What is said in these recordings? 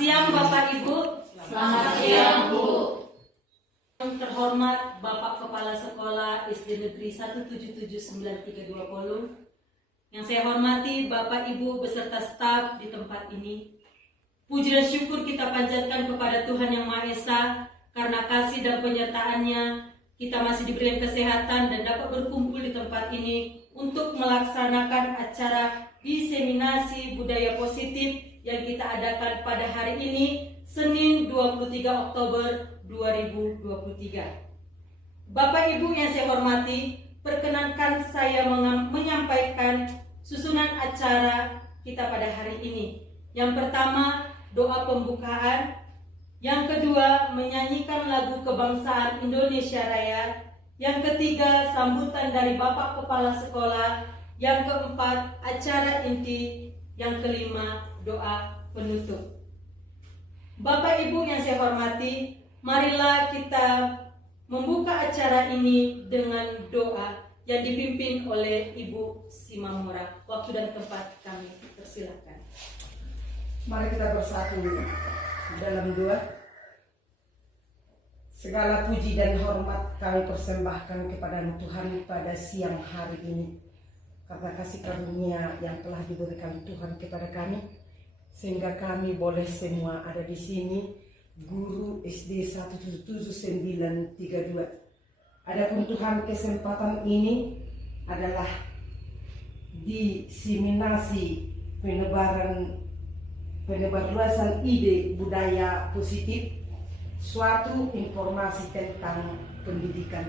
siang Bapak Ibu. Selamat siang Bu. Yang terhormat Bapak Kepala Sekolah SD Negeri 1779320. Yang saya hormati Bapak Ibu beserta staf di tempat ini. Puji dan syukur kita panjatkan kepada Tuhan Yang Maha Esa karena kasih dan penyertaan-Nya kita masih diberi kesehatan dan dapat berkumpul di tempat ini untuk melaksanakan acara diseminasi budaya positif yang kita adakan pada hari ini, Senin 23 Oktober 2023. Bapak Ibu yang saya hormati, perkenankan saya menyampaikan susunan acara kita pada hari ini. Yang pertama, doa pembukaan. Yang kedua, menyanyikan lagu kebangsaan Indonesia Raya. Yang ketiga, sambutan dari Bapak Kepala Sekolah. Yang keempat, acara inti. Yang kelima, doa penutup. Bapak Ibu yang saya hormati, marilah kita membuka acara ini dengan doa yang dipimpin oleh Ibu Simamora. Waktu dan tempat kami persilakan. Mari kita bersatu dalam doa. Segala puji dan hormat kami persembahkan kepada Tuhan pada siang hari ini, karena kasih karunia yang telah diberikan Tuhan kepada kami, sehingga kami boleh semua ada di sini, guru SD 1779320. Adapun Tuhan, kesempatan ini adalah diseminasi penebarluasan ide budaya positif, suatu informasi tentang pendidikan.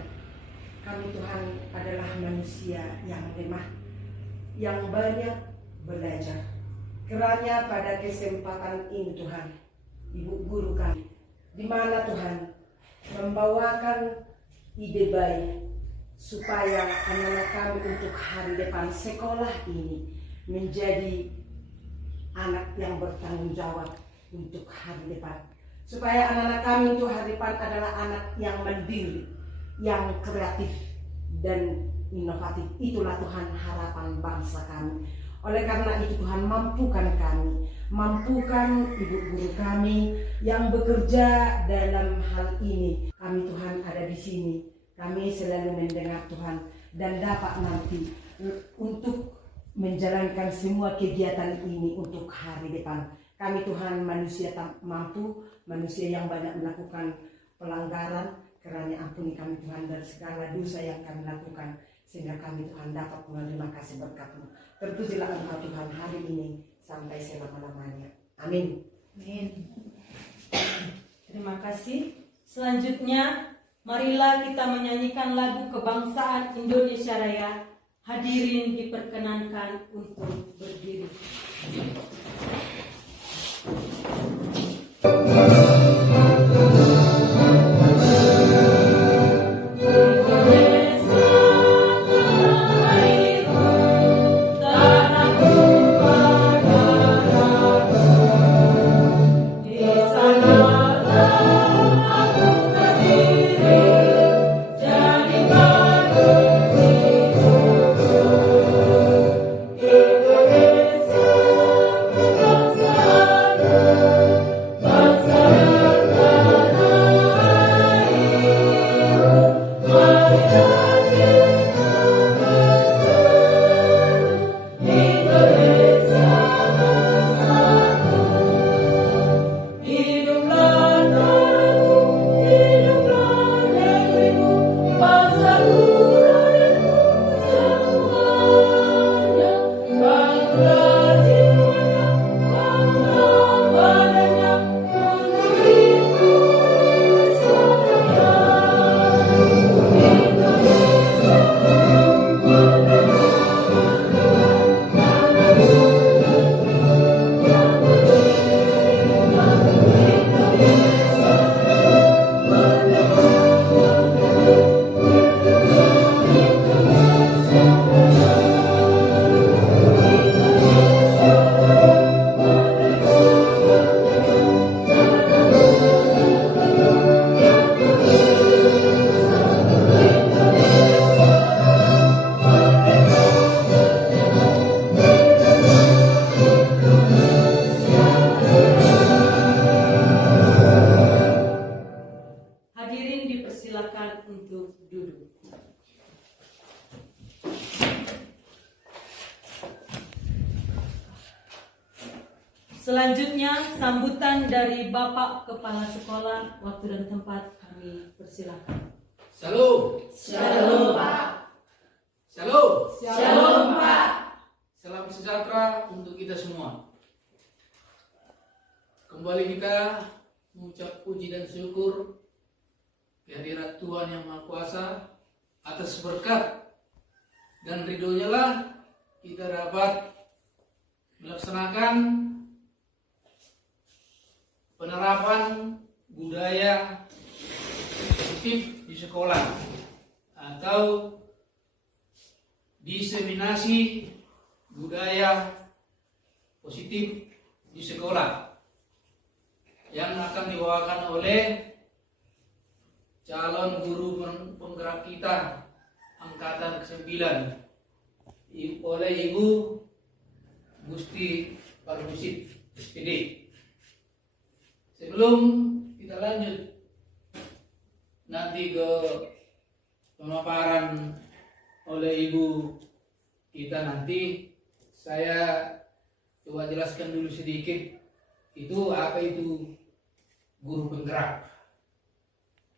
Kami Tuhan adalah manusia yang lemah, yang banyak belajar. Kiranya pada kesempatan ini Tuhan, Ibu Guru kami, di mana Tuhan membawakan ide baik supaya anak-anak kami untuk hari depan sekolah ini menjadi anak yang bertanggung jawab untuk hari depan. Supaya anak-anak kami untuk hari depan adalah anak yang mandiri, yang kreatif dan inovatif. Itulah Tuhan harapan bangsa kami. Oleh karena itu Tuhan, mampukan kami, mampukan ibu guru kami yang bekerja dalam hal ini. Kami Tuhan ada di sini, kami selalu mendengar Tuhan dan dapat nanti untuk menjalankan semua kegiatan ini untuk hari depan. Kami Tuhan manusia tak mampu, manusia yang banyak melakukan pelanggaran, kiranya ampuni kami Tuhan dari segala dosa yang kami lakukan, sehingga kami Tuhan dapat menerima kasih berkat-Mu. Terpujilah Engkau Tuhan hari ini sampai selama-lamanya. Amin. Amin. Terima kasih. Selanjutnya, marilah kita menyanyikan lagu kebangsaan Indonesia Raya. Hadirin diperkenankan untuk berdiri. Bangsa Selanjutnya sambutan dari Bapak Kepala Sekolah. Waktu dan tempat kami persilakan. Shalom. Shalom, Pak. Shalom. Shalom, Pak. Salam sejahtera untuk kita semua. Kembali kita mengucap puji dan syukur kehadirat Tuhan Yang Maha Kuasa atas berkat dan ridho-Nya lah kita dapat melaksanakan penerapan budaya positif di sekolah atau diseminasi budaya positif di sekolah yang akan dibawakan oleh calon guru penggerak kita angkatan ke-9 oleh Ibu Gusti Parhusit SPD. Sebelum kita lanjut nanti ke pemaparan oleh Ibu kita nanti, saya coba jelaskan dulu sedikit itu apa itu guru penggerak.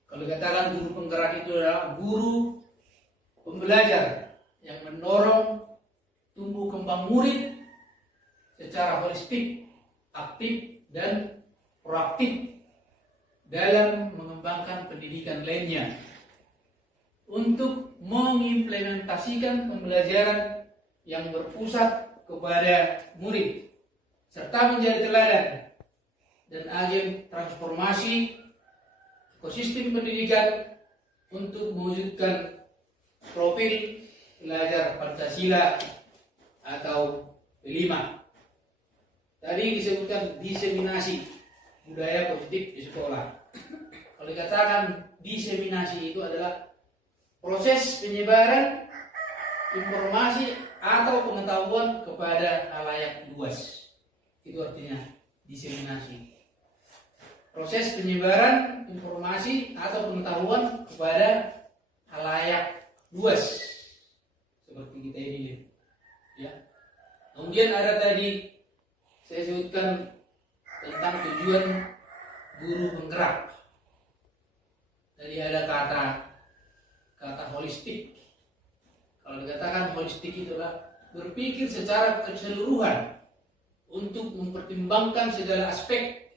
Kalau dikatakan guru penggerak itu adalah guru pembelajar yang mendorong tumbuh kembang murid secara holistik, aktif dan proaktif dalam mengembangkan pendidikan lainnya untuk mengimplementasikan pembelajaran yang berpusat kepada murid serta menjadi teladan dan agen transformasi ekosistem pendidikan untuk mewujudkan profil pelajar Pancasila atau P5. Tadi disebutkan diseminasi budaya positif di sekolah. Kalau dikatakan diseminasi itu adalah proses penyebaran informasi atau pengetahuan kepada khalayak luas. Itu artinya diseminasi. Proses penyebaran informasi atau pengetahuan kepada khalayak luas. Seperti kita ini. Ya. Kemudian ada tadi saya sebutkan tentang tujuan guru penggerak. Tadi ada kata holistik. Kalau dikatakan holistik itu adalah berpikir secara keseluruhan untuk mempertimbangkan segala aspek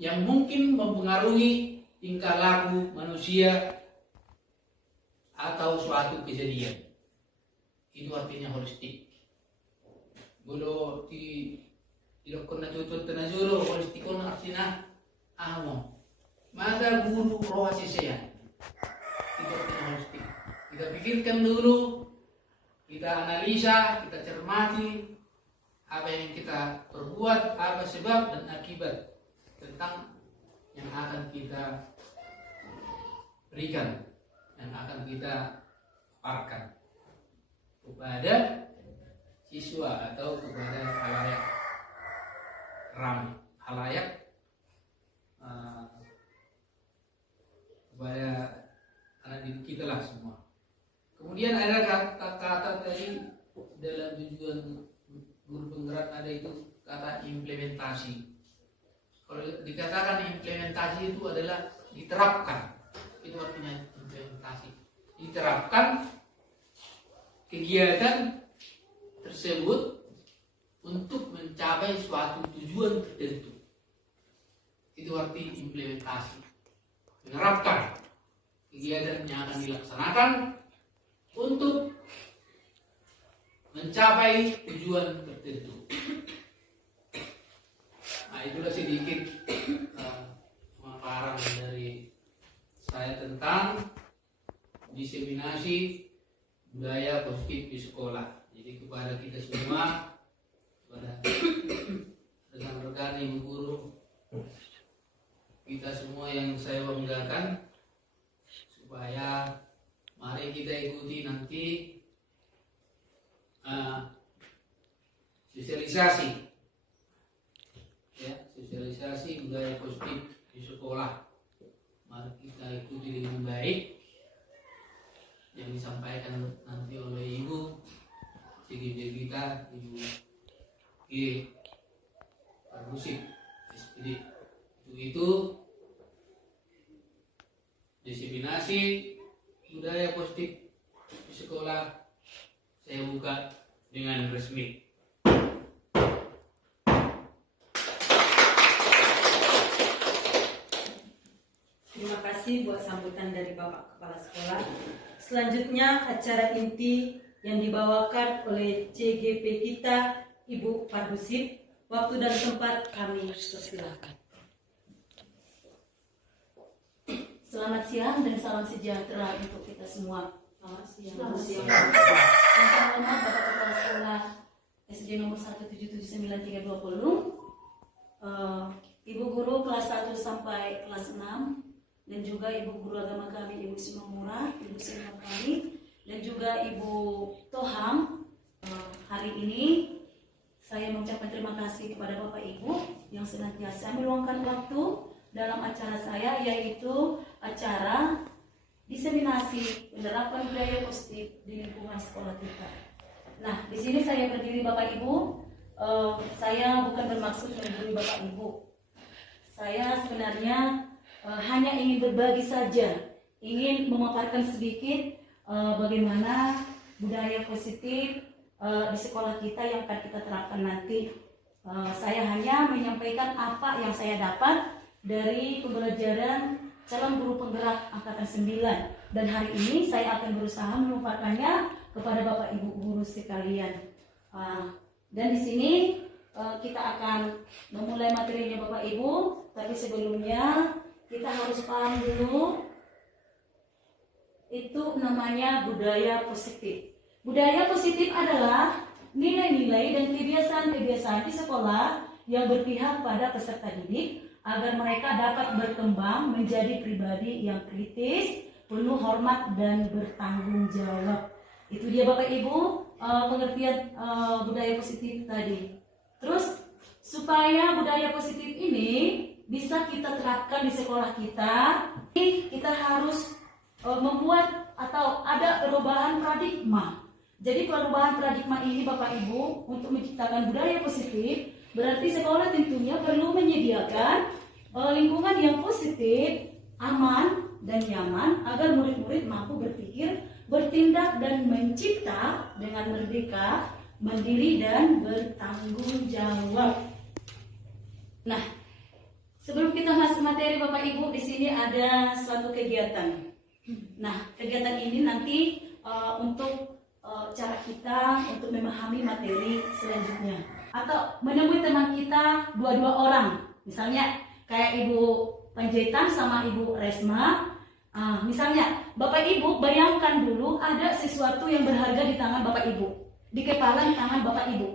yang mungkin mempengaruhi tingkah laku manusia atau suatu kejadian. Itu artinya holistik. Bolo tidak kena cucut tenajuro holistikon artinya amo. Maka guru roh sesean. Itu artinya holistik. Kita pikirkan dulu, kita analisa, kita cermati apa yang kita perbuat, apa sebab dan akibat tentang yang akan kita berikan, yang akan kita paparkan kepada siswa atau kepada khalayak ramai, khalayak kepada anak didik kita lah semua. Kemudian ada kata-kata tadi dalam tujuan guru penggerak ada itu kata implementasi. Kalau dikatakan implementasi itu adalah diterapkan. Itu artinya implementasi. Diterapkan kegiatan tersebut untuk mencapai suatu tujuan tertentu. Itu arti implementasi. Menerapkan kegiatan yang akan dilaksanakan untuk mencapai tujuan tertentu. Nah, itulah sedikit pemaparan dari saya tentang diseminasi budaya positif di sekolah. Jadi kepada kita semua, kepada rekan-rekan ibu guru, kita semua yang saya banggakan, supaya mari kita ikuti nanti sosialisasi, ya, sosialisasi budaya positif di sekolah. Mari kita ikuti dengan baik yang disampaikan nanti oleh Ibu CGB kita, Ibu G. Parhusip SPD. Itu diseminasi budaya positif di sekolah saya buka dengan resmi. Terima kasih buat sambutan dari Bapak Kepala Sekolah. Selanjutnya acara inti yang dibawakan oleh CGP kita, Ibu Parhusip. Waktu dan tempat kami persilahkan. Selamat siang dan salam sejahtera untuk kita semua. Selamat siang. Selamat siang. Yang terhormat Bapak Kepala Sekolah SD nomor 1779320, Ibu Guru kelas 1 sampai kelas 6, dan juga Ibu Guru Agama kami, Ibu Simamura, Ibu senior kami, dan juga Ibu Tohang. Hari ini saya mengucapkan terima kasih kepada Bapak Ibu yang senantiasa meluangkan waktu dalam acara saya, yaitu acara diseminasi penerapan budaya positif di lingkungan sekolah kita. Nah, di sini saya berdiri Bapak Ibu, saya bukan bermaksud menggurui Bapak Ibu. Saya sebenarnya hanya ingin berbagi saja, ingin memaparkan sedikit bagaimana budaya positif di sekolah kita yang akan kita terapkan nanti. Saya hanya menyampaikan apa yang saya dapat dari pembelajaran calon guru penggerak angkatan 9, dan hari ini saya akan berusaha memaparkannya kepada Bapak Ibu guru sekalian. Dan di sini kita akan memulai materinya Bapak Ibu, tapi sebelumnya kita harus paham dulu itu namanya budaya positif. Budaya positif adalah nilai-nilai dan kebiasaan-kebiasaan di sekolah yang berpihak pada peserta didik agar mereka dapat berkembang menjadi pribadi yang kritis, penuh hormat dan bertanggung jawab. Itu dia Bapak Ibu pengertian budaya positif tadi. Terus supaya budaya positif ini bisa kita terapkan di sekolah kita harus membuat atau ada perubahan paradigma. Jadi perubahan paradigma ini Bapak Ibu untuk menciptakan budaya positif, berarti sekolah tentunya perlu menyediakan lingkungan yang positif, aman dan nyaman agar murid-murid mampu berpikir, bertindak dan mencipta dengan merdeka, mandiri dan bertanggung jawab. Nah, sebelum kita masuk materi Bapak Ibu, di sini ada suatu kegiatan. Nah, kegiatan ini nanti untuk cara kita untuk memahami materi selanjutnya, atau menemui teman kita dua orang, misalnya kayak Ibu Panjaitan sama Ibu Resma. Misalnya Bapak Ibu bayangkan dulu ada sesuatu yang berharga di tangan Bapak Ibu, di kepala di tangan Bapak Ibu.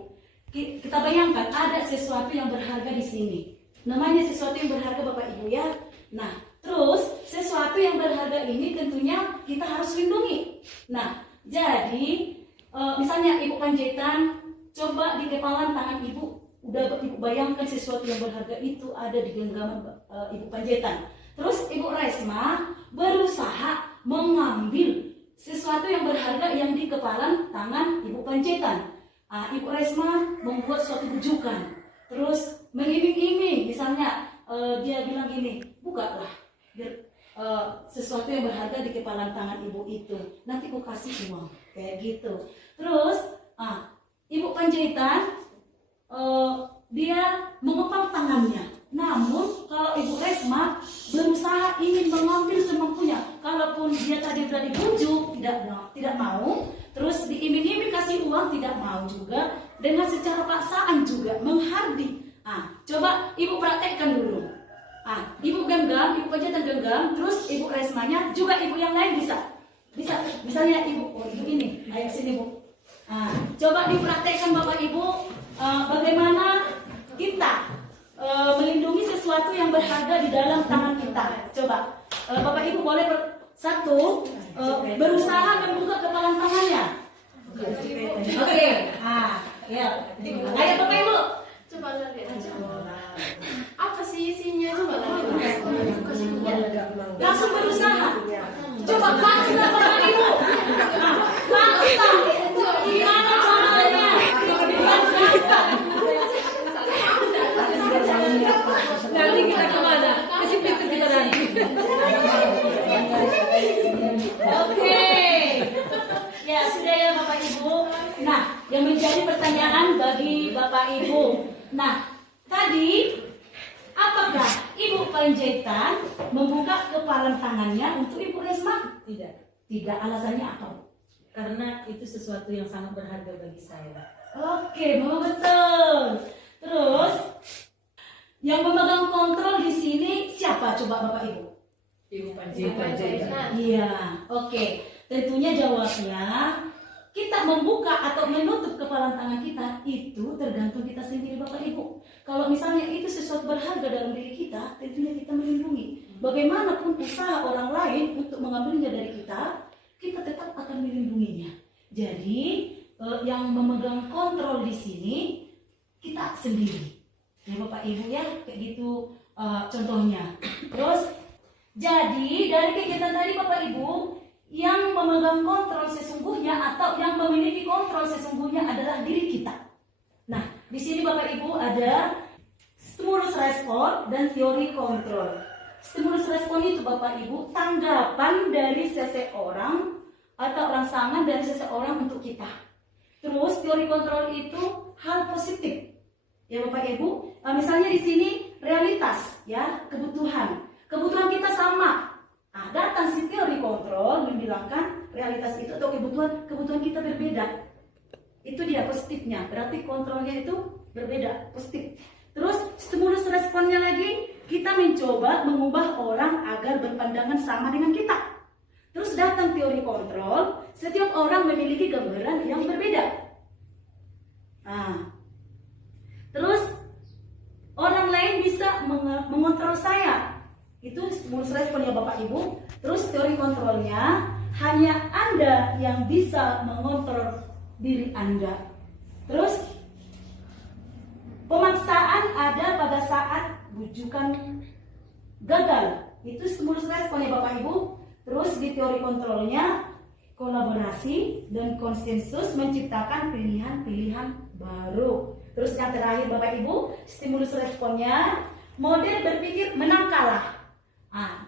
Kita bayangkan ada sesuatu yang berharga di sini, namanya sesuatu yang berharga Bapak Ibu ya. Nah, terus sesuatu yang berharga ini tentunya kita harus lindungi. Nah, jadi misalnya Ibu Panjaitan, coba di kepala tangan Ibu, udah Ibu bayangkan sesuatu yang berharga itu ada di genggaman Ibu Panjaitan. Terus Ibu Resma berusaha mengambil sesuatu yang berharga yang di kepala tangan Ibu Panjaitan. Ibu Resma membuat suatu bujukan, terus mengiming-iming, misalnya dia bilang gini, bukalah sesuatu yang berharga di kepala tangan ibu itu, nanti aku kasih uang, kayak gitu. Terus Ibu Panjaitan dia mengepal tangannya, namun kalau Ibu Resma berusaha ingin mengambil semampunya, kalaupun dia tadi sudah dibujuk tidak mau, terus diiming-iming kasih uang tidak mau juga, dengan secara paksaan juga menghardik. Coba Ibu praktekkan dulu. Ibu genggam, Ibu Panjaitan genggam, terus Ibu Resmanya juga ibu yang lain bisa. Misalnya ibu ini, ayo sini Bu. Coba dipraktekkan Bapak Ibu, bagaimana kita melindungi sesuatu yang berharga di dalam tangan kita. Coba Bapak Ibu boleh berusaha membuka kepala tangannya. Oke. Ya. Ayo Bapak Ibu. Coba lihat aja. Apa sih isinya? Coba lihat. Langsung berusaha. Coba paksa Bapak Ibu. Paksa. Gimana caranya? yang menjadi pertanyaan bagi Bapak Ibu. Nah, tadi apakah Ibu Panjaitan membuka kepalan tangannya untuk Ibu Resma? Tidak, Tidak, alasannya apa? karena itu sesuatu yang sangat berharga bagi saya. Oke, memang betul. Terus yang memegang kontrol di sini siapa coba Bapak Ibu? Ibu Panjaitan. Iya, oke. Tentunya jawabnya kita membuka atau menutup kepalan tangan kita itu tergantung kita sendiri Bapak Ibu. Kalau misalnya itu sesuatu berharga dalam diri kita, tentunya kita melindungi. Bagaimanapun usaha orang lain untuk mengambilnya dari kita, kita tetap akan melindunginya. Jadi yang memegang kontrol di sini kita sendiri. Ya Bapak Ibu ya, kayak gitu contohnya. Terus jadi dari kegiatan tadi Bapak Ibu, yang memegang kontrol sesungguhnya atau yang memiliki kontrol sesungguhnya adalah diri kita. Nah, di sini Bapak Ibu ada stimulus respon dan teori kontrol. Stimulus respon itu Bapak Ibu tanggapan dari seseorang atau rangsangan dari seseorang untuk kita. Terus teori kontrol itu hal positif. Ya Bapak Ibu, misalnya di sini realitas ya, kebutuhan kita sama. Datang si teori kontrol membilangkan realitas itu atau kebutuhan kita berbeda. Itu dia positifnya, berarti kontrolnya itu berbeda, positif. Terus stimulus responnya lagi, kita mencoba mengubah orang agar berpandangan sama dengan kita. Terus datang teori kontrol, setiap orang memiliki gambaran yang berbeda. Terus orang lain bisa mengontrol saya. Itu stimulus respon ya Bapak Ibu. Terus teori kontrolnya, hanya Anda yang bisa mengontrol diri Anda. Terus pemaksaan ada pada saat bujukan gagal. Itu stimulus respon ya Bapak Ibu. Terus di teori kontrolnya, kolaborasi dan konsensus menciptakan pilihan-pilihan baru. Terus yang terakhir Bapak Ibu, stimulus responnya, model berpikir menang kalah.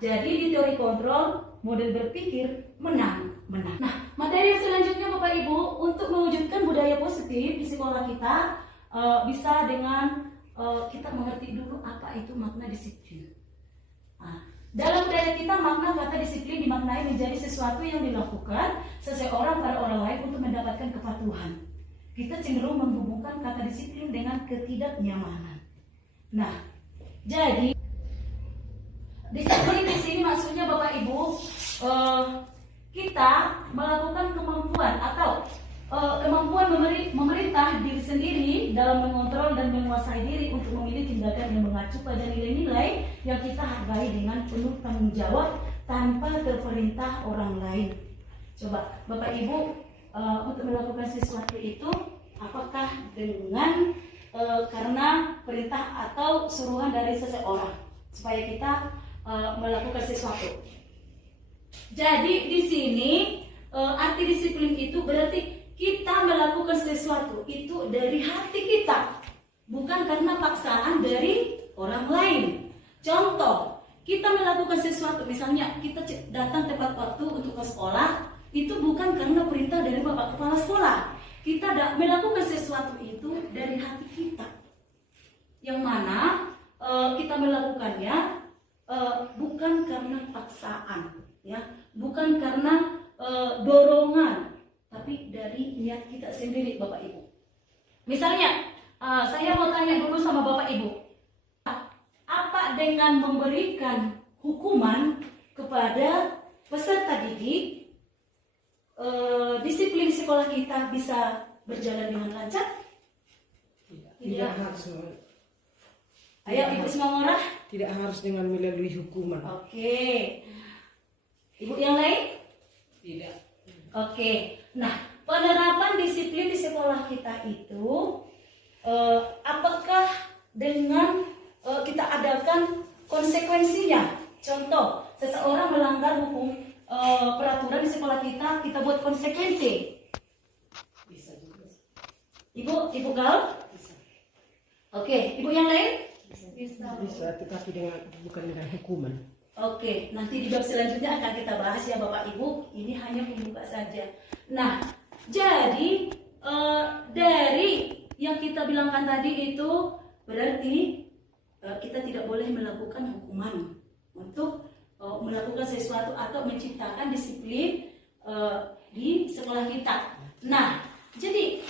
Jadi di teori kontrol, model berpikir menang. Nah, materi yang selanjutnya Bapak Ibu, untuk mewujudkan budaya positif di sekolah kita, bisa dengan kita mengerti dulu apa itu makna disiplin. Dalam budaya kita, makna kata disiplin dimaknai menjadi sesuatu yang dilakukan seseorang pada orang lain untuk mendapatkan kepatuhan. Kita cenderung menghubungkan kata disiplin dengan ketidaknyamanan. Nah, jadi disiplin di sini maksudnya Bapak Ibu, kita melakukan kemampuan atau kemampuan memerintah diri sendiri dalam mengontrol dan menguasai diri untuk memilih tindakan yang mengacu pada nilai-nilai yang kita hargai dengan penuh tanggung jawab tanpa terperintah orang lain. Coba Bapak Ibu untuk melakukan sesuatu itu, apakah dengan karena perintah atau suruhan dari seseorang supaya kita melakukan sesuatu. Jadi di sini arti disiplin itu berarti kita melakukan sesuatu itu dari hati kita, bukan karena paksaan dari orang lain. Contoh, kita melakukan sesuatu, misalnya kita datang tepat waktu untuk ke sekolah, itu bukan karena perintah dari Bapak Kepala Sekolah. Kita melakukan sesuatu itu dari hati kita, yang mana kita melakukannya bukan karena paksaan, ya, bukan karena dorongan, tapi dari niat kita sendiri, Bapak Ibu. Misalnya, saya mau tanya dulu sama Bapak Ibu, apa dengan memberikan hukuman kepada peserta didik, disiplin di sekolah kita bisa berjalan dengan lancar? Tidak harus. Ayo Ibu Semangora. Tidak harus dengan melalui hukuman. Oke. Ibu yang lain? Tidak. Oke. Nah, penerapan disiplin di sekolah kita itu apakah dengan kita adakan konsekuensinya? Contoh, seseorang melanggar hukum peraturan di sekolah kita buat konsekuensi. Bisa juga. Ibu Gal? Bisa. Oke, Ibu yang lain? Bisa, tetapi bukan dengan hukuman. Oke, nanti di bab selanjutnya akan kita bahas ya Bapak Ibu. Ini hanya pembuka saja. Nah, jadi dari yang kita bilangkan tadi itu berarti kita tidak boleh melakukan hukuman untuk melakukan sesuatu atau menciptakan disiplin di sekolah kita. Nah, jadi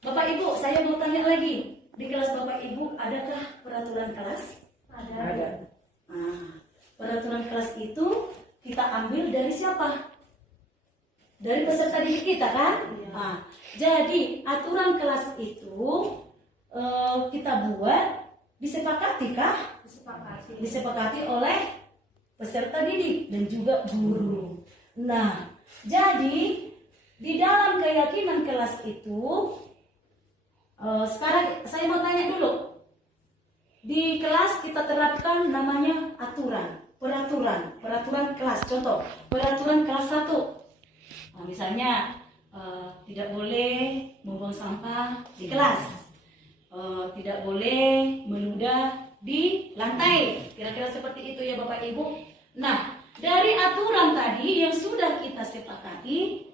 Bapak Ibu, saya mau tanya lagi, di kelas Bapak Ibu adakah peraturan kelas? Ada. Nah, peraturan kelas itu kita ambil dari siapa? Dari peserta didik kita kan? Nah, jadi aturan kelas itu kita buat disepakati kah? Disepakati oleh peserta didik dan juga guru. Nah, jadi di dalam keyakinan kelas itu sekarang saya mau tanya dulu. Di kelas kita terapkan namanya peraturan kelas. Contoh, peraturan kelas 1. Nah, misalnya tidak boleh membuang sampah di kelas. Tidak boleh meludah di lantai. Kira-kira seperti itu ya Bapak Ibu. Nah, dari aturan tadi yang sudah kita sepakati,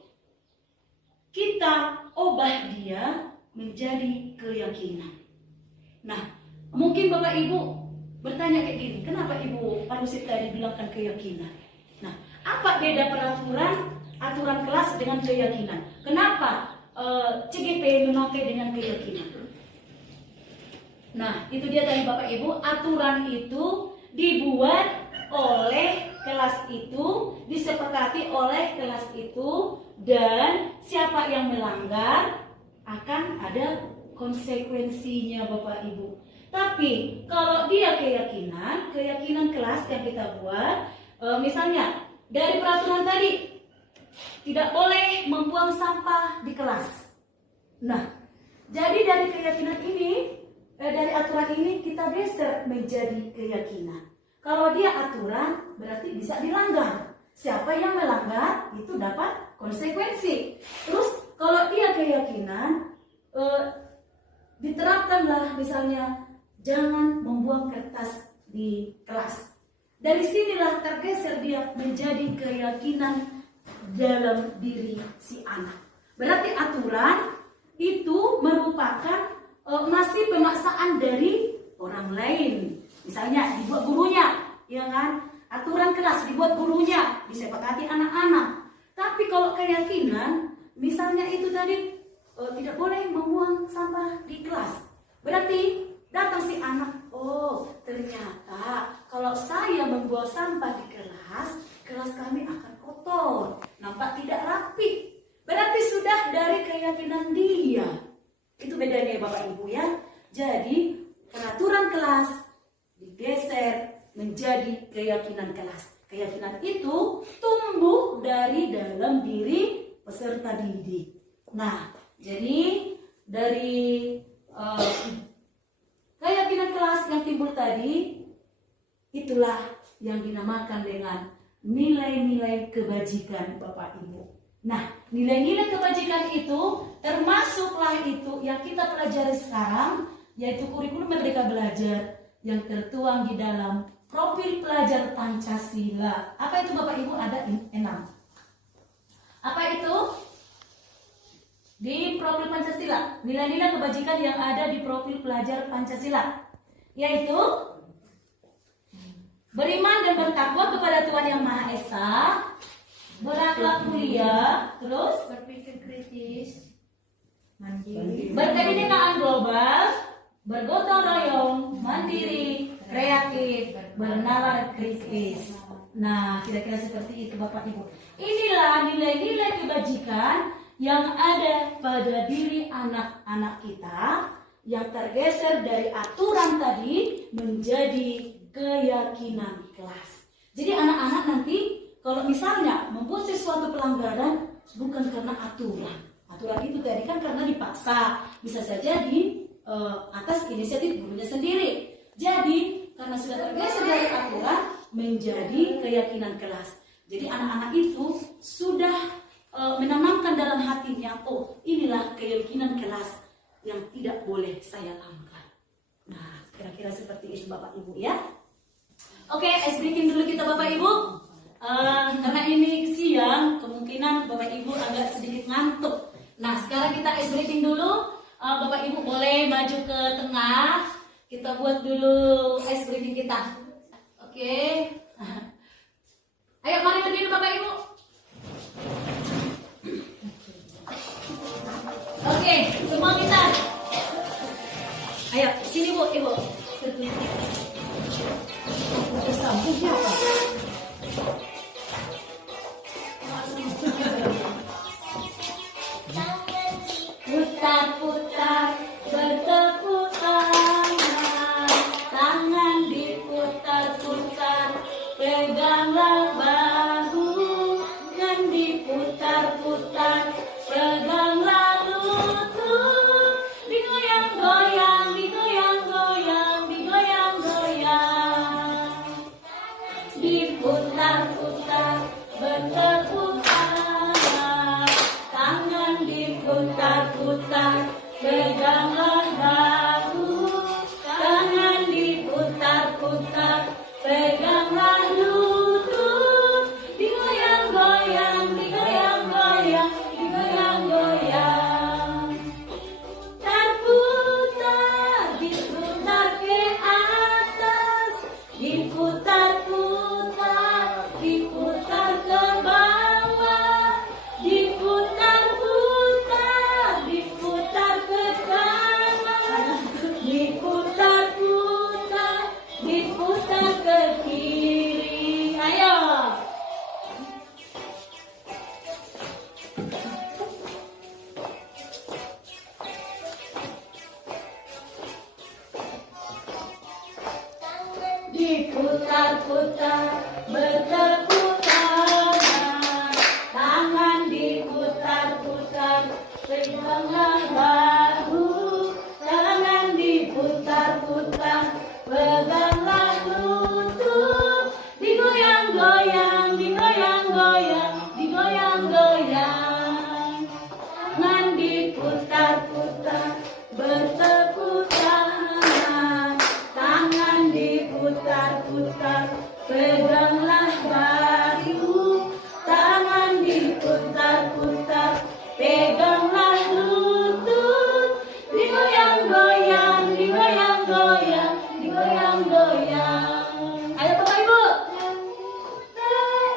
kita ubah dia menjadi keyakinan. Nah, mungkin Bapak Ibu bertanya kayak gini, kenapa Ibu Parusit tadi bilangkan keyakinan? Nah, apa beda aturan kelas dengan keyakinan? Kenapa CGP memakai dengan keyakinan? Nah, itu dia tadi Bapak Ibu, aturan itu dibuat oleh kelas itu, disepakati oleh kelas itu, dan siapa yang melanggar akan ada konsekuensinya Bapak Ibu. Tapi kalau dia keyakinan kelas yang kita buat, misalnya dari peraturan tadi tidak boleh membuang sampah di kelas. Nah, jadi dari keyakinan ini, dari aturan ini kita geser menjadi keyakinan. Kalau dia aturan berarti bisa dilanggar. Siapa yang melanggar itu dapat konsekuensi. Terus kalau dia keyakinan, diterapkanlah misalnya jangan membuang kertas di kelas. Dari sinilah tergeser dia menjadi keyakinan dalam diri si anak. Berarti aturan itu merupakan masih pemaksaan dari orang lain. Misalnya dibuat gurunya, ya kan? Aturan kelas dibuat gurunya, disepakati anak-anak. Tapi kalau keyakinan, misalnya itu tadi tidak boleh membuang sampah di kelas. Berarti datang si anak, oh ternyata kalau saya membuang sampah di kelas kami akan kotor, nampak tidak rapi. Berarti sudah dari keyakinan dia. Itu bedanya Bapak Ibu ya. Jadi peraturan kelas digeser menjadi keyakinan kelas. Keyakinan itu tumbuh dari dalam diri peserta didik. Nah, jadi dari keyakinan kelas yang timbul tadi, itulah yang dinamakan dengan nilai-nilai kebajikan Bapak Ibu. Nah, nilai-nilai kebajikan itu termasuklah itu yang kita pelajari sekarang, yaitu kurikulum Merdeka Belajar yang tertuang di dalam profil pelajar Pancasila. Apa itu Bapak Ibu? Ada 6. Apa itu? Di profil Pancasila, nilai-nilai kebajikan yang ada di profil pelajar Pancasila, yaitu beriman dan bertakwa kepada Tuhan Yang Maha Esa, berakhlak mulia, terus berpikir kritis, mandiri, berkebinekaan global, bergotong royong, mandiri, kreatif, bernalar kritis. Nah, kira-kira seperti itu Bapak Ibu. Inilah nilai-nilai kebajikan yang ada pada diri anak-anak kita yang tergeser dari aturan tadi menjadi keyakinan kelas. Jadi anak-anak nanti kalau misalnya membuat sesuatu pelanggaran bukan karena aturan. Aturan itu tadi kan karena dipaksa, bisa saja di atas inisiatif gurunya sendiri. Jadi karena sudah tergeser dari aturan menjadi keyakinan kelas. Jadi anak-anak itu sudah menanamkan dalam hatinya, oh inilah keyakinan kelas yang tidak boleh saya langgar. Nah, kira-kira seperti itu Bapak Ibu ya. Oke, ice breaking dulu kita Bapak Ibu. Karena ini siang, kemungkinan Bapak Ibu agak sedikit ngantuk. Nah, sekarang kita ice breathing dulu. Bapak Ibu boleh maju ke tengah. Kita buat dulu ice breathing kita. Oke. Ayo mari berdiri Bapak Ibu. Oke, semua kita. Ayo, sini Bu, Ibu. Sambungnya apa? Putar-putar, bertepuk tangan, tangan diputar-putar, peganglah bahu, dan diputar-putar, peganglah lutut, digoyang-goyang, digoyang-goyang, digoyang-goyang, diputar-putar, bertepuk tangan, tangan diputar-putar, peganglah bahu, tangan diputar-putar, peganglah lutut, digoyang-goyang, digoyang-goyang, digoyang-goyang, terputar, diputar ke atas, diputar-putar, diputar ke bawah, diputar-putar, diputar ke kanan, diputar-putar, diputar ke kiri. Ayo. Diputar-putar, bertepuk tangan, tangan diputar-putar, peganglah bahu, tangan diputar-putar, peganglah lutut, digoyang-goyang, digoyang-goyang, digoyang-goyang, tangan diputar-putar, bertepuk tangan, tangan diputar-putar, peganglah bahu, tangan diputar-putar, peganglah lutut, digoyang-goyang, digoyang-goyang, digoyang-goyang. Ayo Bapak Ibu.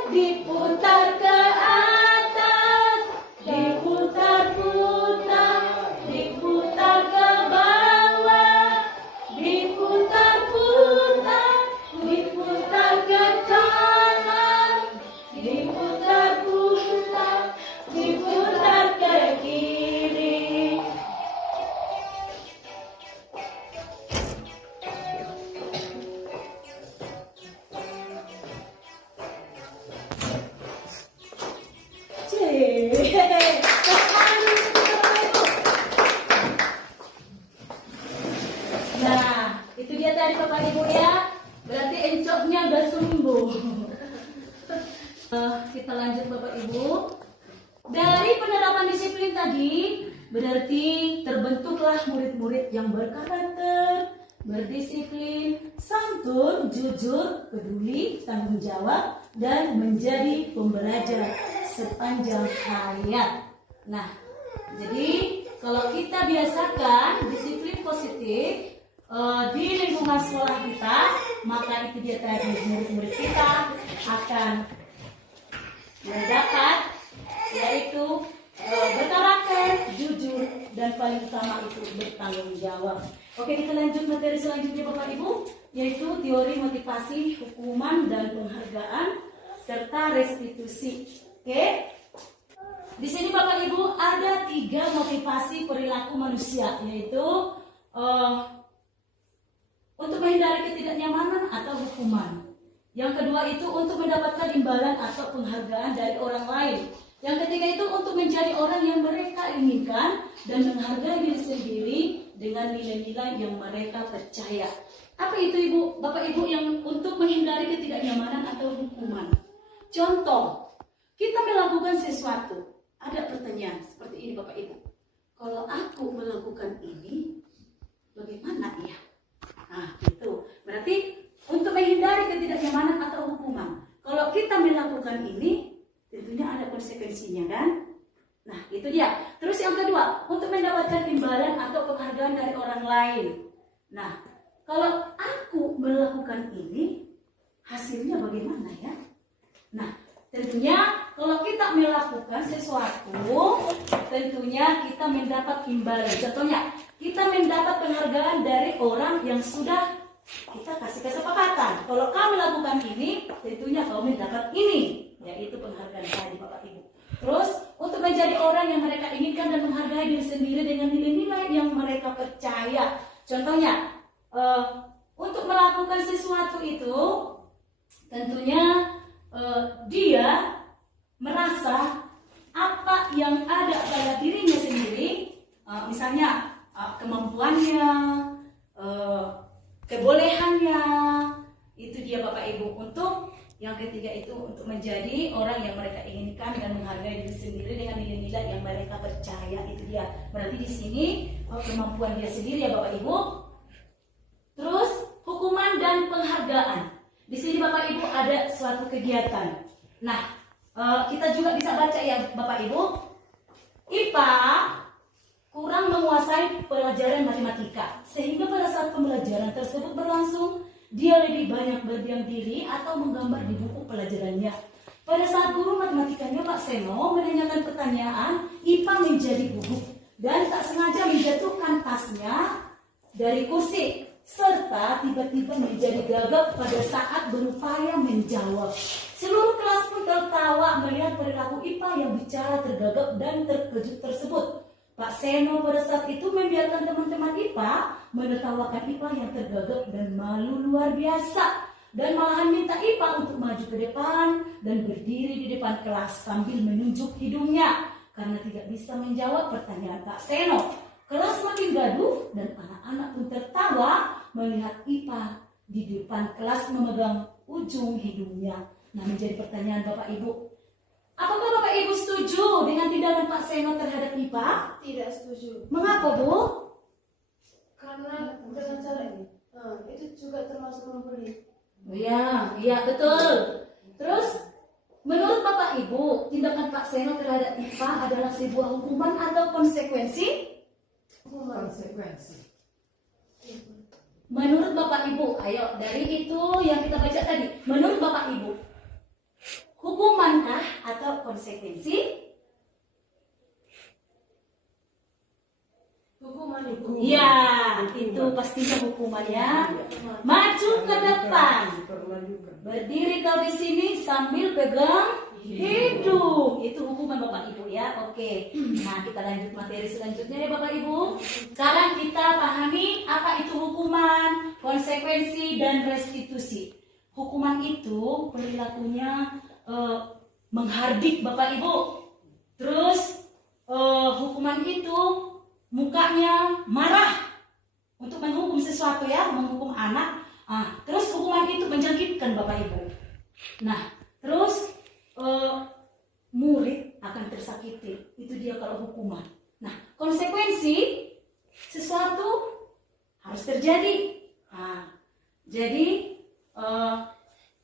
Diputar ke atas, diputar-putar, diputar ke bawah, diputar-putar, diputar ke kanan, diputar-putar, diputar ke kiri. Nah, itu dia tadi Bapak Ibu ya. Berarti encoknya udah sembuh. Kita lanjut Bapak Ibu. Dari penerapan disiplin tadi, berarti terbentuklah murid-murid yang berkarakter, berdisiplin, santun, jujur, peduli, tanggung jawab, dan menjadi pembelajar sepanjang hayat. Nah, jadi kalau kita biasakan disiplin positif di lingkungan sekolah kita, maka itu dia tadi murid-murid kita akan mendapat yaitu berkarakter, jujur, dan paling utama itu bertanggung jawab. Oke, kita lanjut materi selanjutnya Bapak Ibu, yaitu teori motivasi, hukuman, dan penghargaan serta restitusi. Oke, di sini Bapak Ibu ada 3 motivasi perilaku manusia, yaitu untuk menghindari ketidaknyamanan atau hukuman. Yang kedua itu untuk mendapatkan imbalan atau penghargaan dari orang lain. Yang ketiga itu untuk menjadi orang yang mereka inginkan dan menghargai diri sendiri dengan nilai-nilai yang mereka percaya. Apa itu Ibu, Bapak Ibu yang untuk menghindari ketidaknyamanan atau hukuman? Contoh, kita melakukan sesuatu, ada pertanyaan seperti ini Bapak Ibu. Kalau aku melakukan ini, bagaimana ya? Nah, itu berarti untuk menghindari ketidaknyamanan atau hukuman. Kalau kita melakukan ini, tentunya ada konsekuensinya kan? Nah, itu dia. Terus yang kedua, untuk mendapatkan imbalan atau penghargaan dari orang lain. Nah, kalau aku melakukan ini, hasilnya bagaimana ya? Nah, tentunya kalau kita melakukan sesuatu, tentunya kita mendapat imbalan. Contohnya, kita mendapat penghargaan dari orang yang sudah kita kasih kesepakatan. Kalau kamu melakukan ini, tentunya kamu mendapat ini, yaitu penghargaan tadi Bapak Ibu. Terus untuk menjadi orang yang mereka inginkan dan menghargai diri sendiri dengan nilai-nilai yang mereka percaya. Contohnya, untuk melakukan sesuatu itu, tentunya dia merasa apa yang ada pada dirinya sendiri, misalnya kemampuannya, kebolehannya, itu dia Bapak Ibu. Untuk yang ketiga itu untuk menjadi orang yang mereka inginkan dan menghargai diri sendiri dengan nilai-nilai yang mereka percaya, itu dia. Berarti di sini kemampuan dia sendiri ya Bapak Ibu. Terus hukuman dan penghargaan. Di sini Bapak Ibu ada suatu kegiatan. Nah, kita juga bisa baca ya Bapak Ibu. IPA kurang menguasai pelajaran matematika, sehingga pada saat pembelajaran tersebut berlangsung, dia lebih banyak berdiam diri atau menggambar di buku pelajarannya. Pada saat guru matematikanya Pak Seno menanyakan pertanyaan, IPA menjadi gugup dan tak sengaja menjatuhkan tasnya dari kursi, serta tiba-tiba menjadi gagap pada saat berupaya menjawab. Seluruh kelas pun tertawa melihat perilaku IPA yang bicara tergagap dan terkejut tersebut. Pak Seno pada saat itu membiarkan teman-teman IPA menertawakan IPA yang tergagap dan malu luar biasa, dan malahan minta IPA untuk maju ke depan dan berdiri di depan kelas sambil menunjuk hidungnya karena tidak bisa menjawab pertanyaan Pak Seno. Kelas makin gaduh dan anak-anak pun tertawa melihat IPA di depan kelas memegang ujung hidungnya. Nah, menjadi pertanyaan Bapak Ibu, apakah Bapak Ibu setuju dengan tindakan Pak Seno terhadap IPA? Tidak setuju. Mengapa Bu? Karena dengan cara itu juga termasuk membuli. Iya, iya betul. Terus menurut Bapak Ibu, tindakan Pak Seno terhadap IPA adalah sebuah hukuman atau konsekuensi? Konsekuensi. Menurut Bapak Ibu, ayo dari itu yang kita baca tadi, menurut Bapak Ibu, hukumankah atau konsekuensi? Hukuman itu. Ya, itu pastinya hukuman ya. Maju ke depan. Berdiri kau di sini sambil pegang hidung. Itu hukuman Bapak Ibu ya. Oke. Nah, kita lanjut materi selanjutnya ya Bapak Ibu. Sekarang kita pahami apa itu hukuman, konsekuensi dan restitusi. Hukuman itu perilakunya menghardik Bapak Ibu. Terus hukuman itu mukanya marah untuk menghukum sesuatu ya, menghukum anak. Terus hukuman itu menjangkitkan Bapak Ibu. Nah, terus murid akan tersakiti. Itu dia kalau hukuman. Nah, konsekuensi sesuatu harus terjadi. Jadi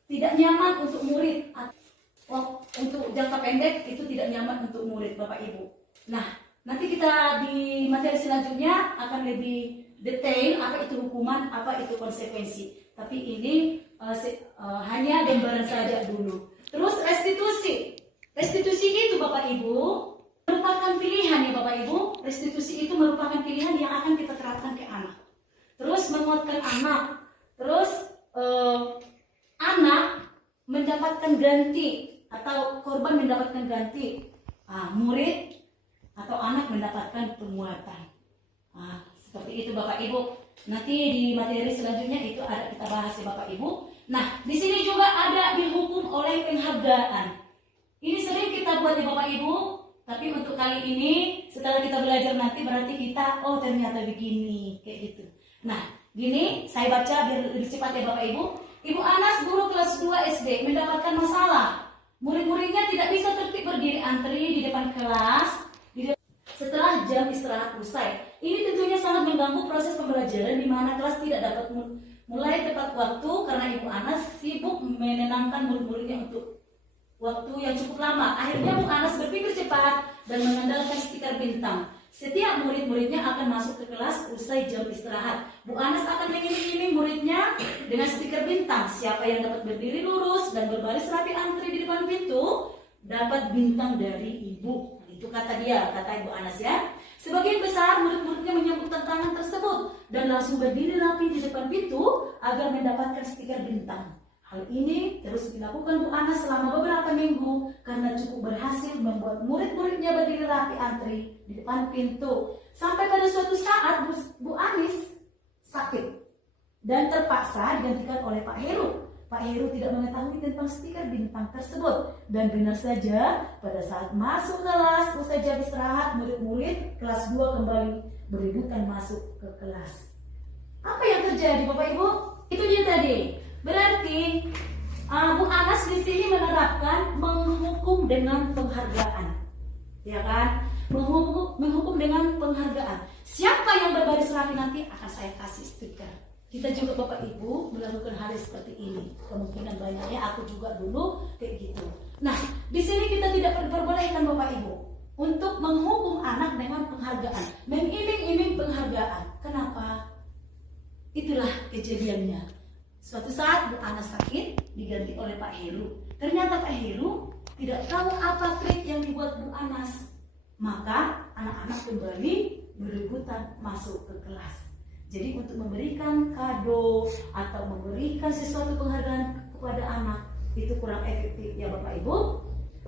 tidak nyaman untuk murid. Untuk jangka pendek itu tidak nyaman untuk murid Bapak Ibu. Nah, nanti kita di materi selanjutnya akan lebih detail apa itu hukuman, apa itu konsekuensi. Tapi ini hanya gambaran saja dulu. Terus restitusi. Restitusi itu Bapak Ibu merupakan pilihan ya Bapak Ibu. Restitusi itu merupakan pilihan yang akan kita terapkan ke anak. Terus menguatkan anak. Terus anak mendapatkan ganti atau korban mendapatkan ganti. Murid atau anak mendapatkan penguatan. Seperti itu Bapak Ibu. Nanti di materi selanjutnya itu ada kita bahas ya Bapak Ibu. Nah, di sini juga ada dihukum oleh penghargaan. Ini sering kita buat ya Bapak Ibu, tapi untuk kali ini setelah kita belajar nanti berarti kita ternyata begini kayak gitu. Nah, gini saya baca biar lebih cepat ya Bapak Ibu. Ibu Anas guru kelas 2 SD mendapatkan masalah. Murid-muridnya tidak bisa tertib berdiri antri di depan kelas setelah jam istirahat usai. Ini tentunya sangat mengganggu proses pembelajaran di mana kelas tidak dapat mulai tepat waktu karena Ibu Anas sibuk menenangkan murid-muridnya untuk waktu yang cukup lama. Akhirnya Bu Anas berpikir cepat dan mengandalkan stiker bintang. Setiap murid-muridnya akan masuk ke kelas usai jam istirahat. Bu Anas akan mengiming-iming muridnya dengan stiker bintang. Siapa yang dapat berdiri lurus dan berbaris rapi antri di depan pintu dapat bintang dari ibu. Itu kata dia, kata Ibu Anas ya. Sebagian besar murid-muridnya menyambut tantangan tersebut dan langsung berdiri rapi di depan pintu agar mendapatkan stiker bintang. Hal ini terus dilakukan Bu Anas selama beberapa minggu karena cukup berhasil membuat murid-muridnya berdiri rapi antri di depan pintu. Sampai pada suatu saat Bu Anis sakit dan terpaksa digantikan oleh Pak Heru. Pak Heru tidak mengetahui tentang stiker bintang tersebut dan benar saja pada saat masuk kelas usai jam istirahat, murid-murid kelas 2 kembali berebutan masuk ke kelas. Apa yang terjadi Bapak Ibu? Itu dia tadi. Berarti Bu Anas di sini menerapkan menghukum dengan penghargaan, ya kan? Menghukum dengan penghargaan. Siapa yang berbaris rapi nanti akan saya kasih stiker. Kita juga Bapak Ibu melakukan hal seperti ini. Kemungkinan banyaknya aku juga dulu kayak gitu. Nah, di sini kita tidak diperbolehkan Bapak Ibu untuk menghukum anak dengan penghargaan, mengiming-iming penghargaan. Kenapa? Itulah kejadiannya. Suatu saat Bu Anas sakit diganti oleh Pak Heru. Ternyata Pak Heru tidak tahu apa trik yang dibuat Bu Anas. Maka anak-anak kembali berebutan masuk ke kelas. Jadi untuk memberikan kado atau memberikan sesuatu penghargaan kepada anak itu kurang efektif ya Bapak Ibu.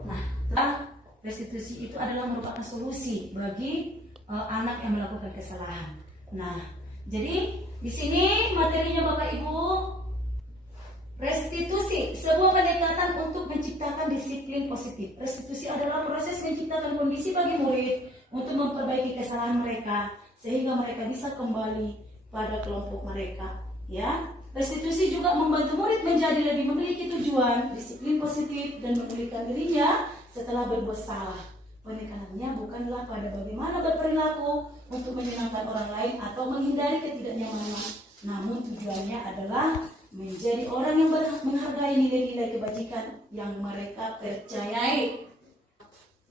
Nah, restitusi itu adalah merupakan solusi bagi anak yang melakukan kesalahan. Nah, jadi di sini materinya Bapak Ibu. Restitusi, sebuah pendekatan untuk menciptakan disiplin positif. Restitusi adalah proses menciptakan kondisi bagi murid untuk memperbaiki kesalahan mereka sehingga mereka bisa kembali pada kelompok mereka. Ya, restitusi juga membantu murid menjadi lebih memiliki tujuan, disiplin positif dan memulihkan dirinya setelah berbuat salah. Penekanannya bukanlah pada bagaimana berperilaku untuk menyenangkan orang lain atau menghindari ketidaknyamanan, namun tujuannya adalah menjadi orang yang menghargai nilai-nilai kebajikan yang mereka percayai.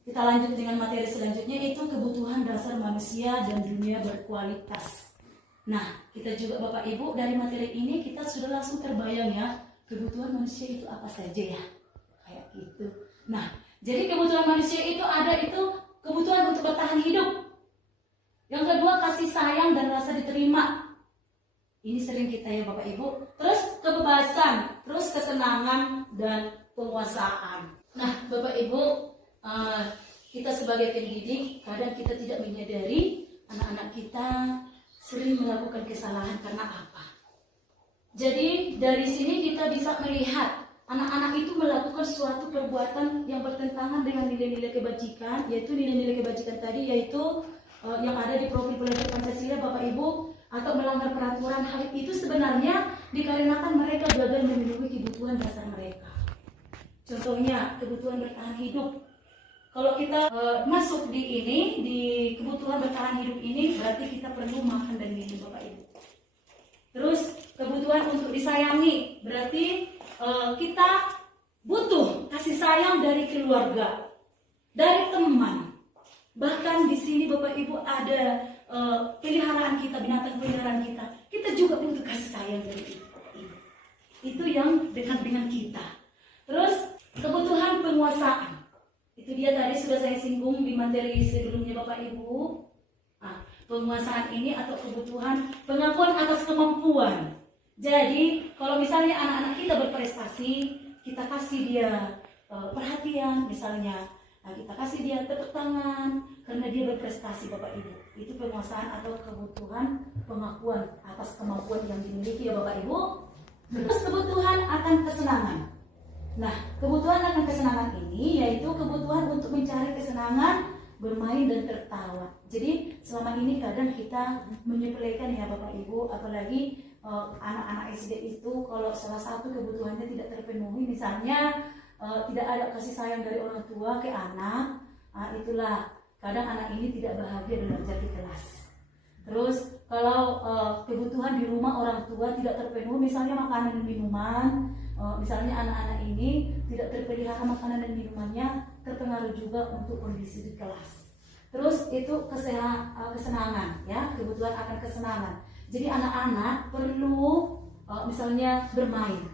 Kita lanjut dengan materi selanjutnya, yaitu kebutuhan dasar manusia dan dunia berkualitas. Nah, kita juga Bapak Ibu dari materi ini kita sudah langsung terbayang ya, kebutuhan manusia itu apa saja ya, kayak gitu. Nah, jadi kebutuhan manusia itu ada itu kebutuhan untuk bertahan hidup. Yang kedua, kasih sayang dan rasa diterima. Ini sering kita ya Bapak Ibu. Terus kebebasan, terus kesenangan dan penguasaan. Nah Bapak Ibu, kita sebagai pendidik kadang kita tidak menyadari anak-anak kita sering melakukan kesalahan karena apa. Jadi dari sini kita bisa melihat anak-anak itu melakukan suatu perbuatan yang bertentangan dengan nilai-nilai kebajikan, yaitu nilai-nilai kebajikan tadi, yaitu yang ada di profil belajar Pancasila Bapak Ibu, atau melanggar peraturan. Hal itu sebenarnya dikarenakan mereka gagal memenuhi kebutuhan dasar mereka. Contohnya kebutuhan bertahan hidup. Kalau kita masuk di kebutuhan bertahan hidup ini, berarti kita perlu makan dan minum Bapak Ibu. Terus kebutuhan untuk disayangi, berarti kita butuh kasih sayang dari keluarga, dari teman. Bahkan di sini Bapak Ibu ada peliharaan kita, binatang peliharaan kita. Kita juga butuh kasih sayang dari itu yang dekat dengan kita. Terus kebutuhan penguasaan. Itu dia tadi sudah saya singgung di materi sebelumnya Bapak Ibu. Nah, penguasaan ini atau kebutuhan pengakuan atas kemampuan. Jadi kalau misalnya anak-anak kita berprestasi, kita kasih dia perhatian, misalnya kita kasih dia tepuk tangan karena dia berprestasi Bapak Ibu. Itu penguasaan atau kebutuhan pengakuan atas kemampuan yang dimiliki ya Bapak Ibu. Terus kebutuhan akan kesenangan. Nah, kebutuhan akan kesenangan ini yaitu kebutuhan untuk mencari kesenangan, bermain dan tertawa. Jadi selama ini kadang kita menyepelekan ya Bapak Ibu, apalagi anak-anak SD itu kalau salah satu kebutuhannya tidak terpenuhi, misalnya tidak ada kasih sayang dari orang tua ke anak, itulah kadang anak ini tidak bahagia belajar di kelas. Terus kalau kebutuhan di rumah orang tua tidak terpenuhi, misalnya makanan dan minuman, misalnya anak-anak ini tidak terpelihara makanan dan minumannya, terpengaruh juga untuk kondisi di kelas. Terus itu kesenangan, ya, kebutuhan akan kesenangan. Jadi anak-anak perlu misalnya bermain.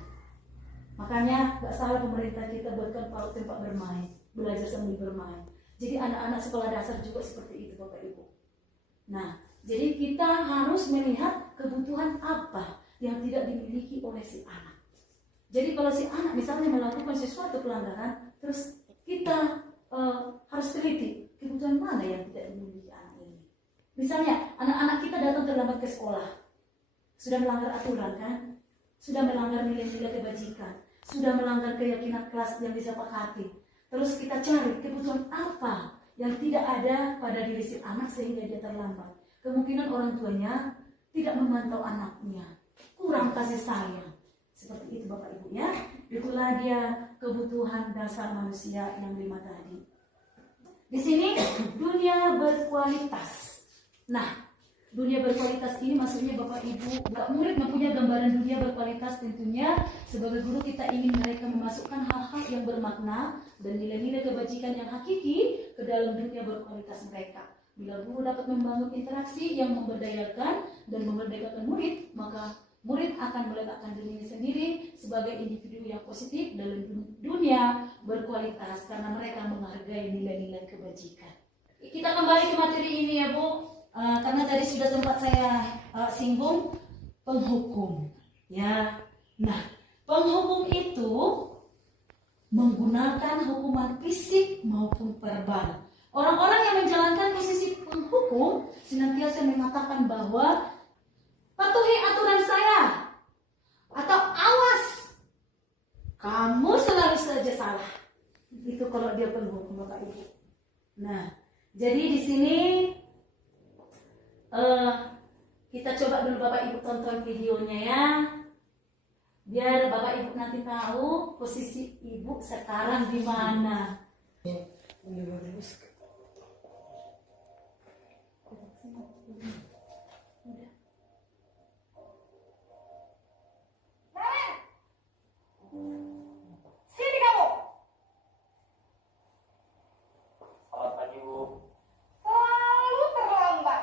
Makanya gak salah pemerintah kita buatkan PAUD tempat bermain, belajar sambil bermain. Jadi anak-anak sekolah dasar juga seperti itu Bapak Ibu. Nah, jadi kita harus melihat kebutuhan apa yang tidak dimiliki oleh si anak. Jadi kalau si anak misalnya melakukan sesuatu pelanggaran, terus kita harus teliti kebutuhan mana yang tidak dimiliki anak ini. Misalnya anak-anak kita datang terlambat ke sekolah, sudah melanggar aturan kan, sudah melanggar nilai-nilai kebajikan, sudah melanggar keyakinan kelas yang disepakati. Terus kita cari kebutuhan apa yang tidak ada pada diri si anak sehingga dia terlambat. Kemungkinan orang tuanya tidak memantau anaknya, kurang kasih sayang. Seperti itu Bapak Ibu ya. Itulah dia kebutuhan dasar manusia yang 5 tadi. Di sini dunia berkualitas. Nah, dunia berkualitas ini maksudnya Bapak Ibu, murid mempunyai gambaran dunia berkualitas tentunya sebagai guru kita ingin mereka memasukkan hal-hal yang bermakna dan nilai-nilai kebajikan yang hakiki ke dalam dunia berkualitas mereka. Bila guru dapat membangun interaksi yang memberdayakan dan memerdekakan murid, maka murid akan meletakkan dirinya sendiri sebagai individu yang positif dalam dunia berkualitas karena mereka menghargai nilai-nilai kebajikan. Kita kembali ke materi ini ya Bu, karena tadi sudah sempat saya singgung penghukum. Ya, nah penghukum itu menggunakan hukuman fisik maupun verbal. Orang-orang yang menjalankan posisi penghukum senantiasa mengatakan bahwa patuhi aturan saya atau awas kamu selalu saja salah. Itu kalau dia penghukum Bapak Ibu. Nah, jadi di sini kita coba dulu Bapak Ibu tonton videonya ya, biar Bapak Ibu nanti tahu posisi Ibu sekarang di mana. Sini kamu. Selamat pagi, Bu. Selalu terlambat.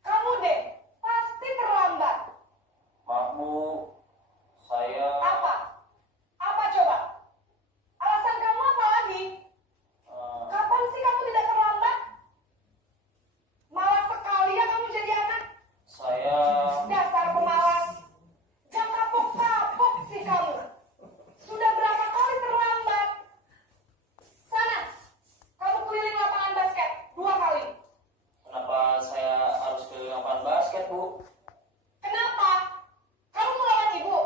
Kamu deh, pasti terlambat. Maaf, Bu. Saya... Apa? Apa coba? Alasan kamu apa lagi? Kapan sih kamu tidak terlambat? Malas sekali ya kamu jadi anak. Saya... Dasar pemalas. Jam kapok-kapok sih kamu. Sudah berapa kali terlambat? Sana, kamu keliling lapangan basket 2 kali. Kenapa saya harus keliling lapangan basket, Bu? Kenapa? Kamu melawan ibu.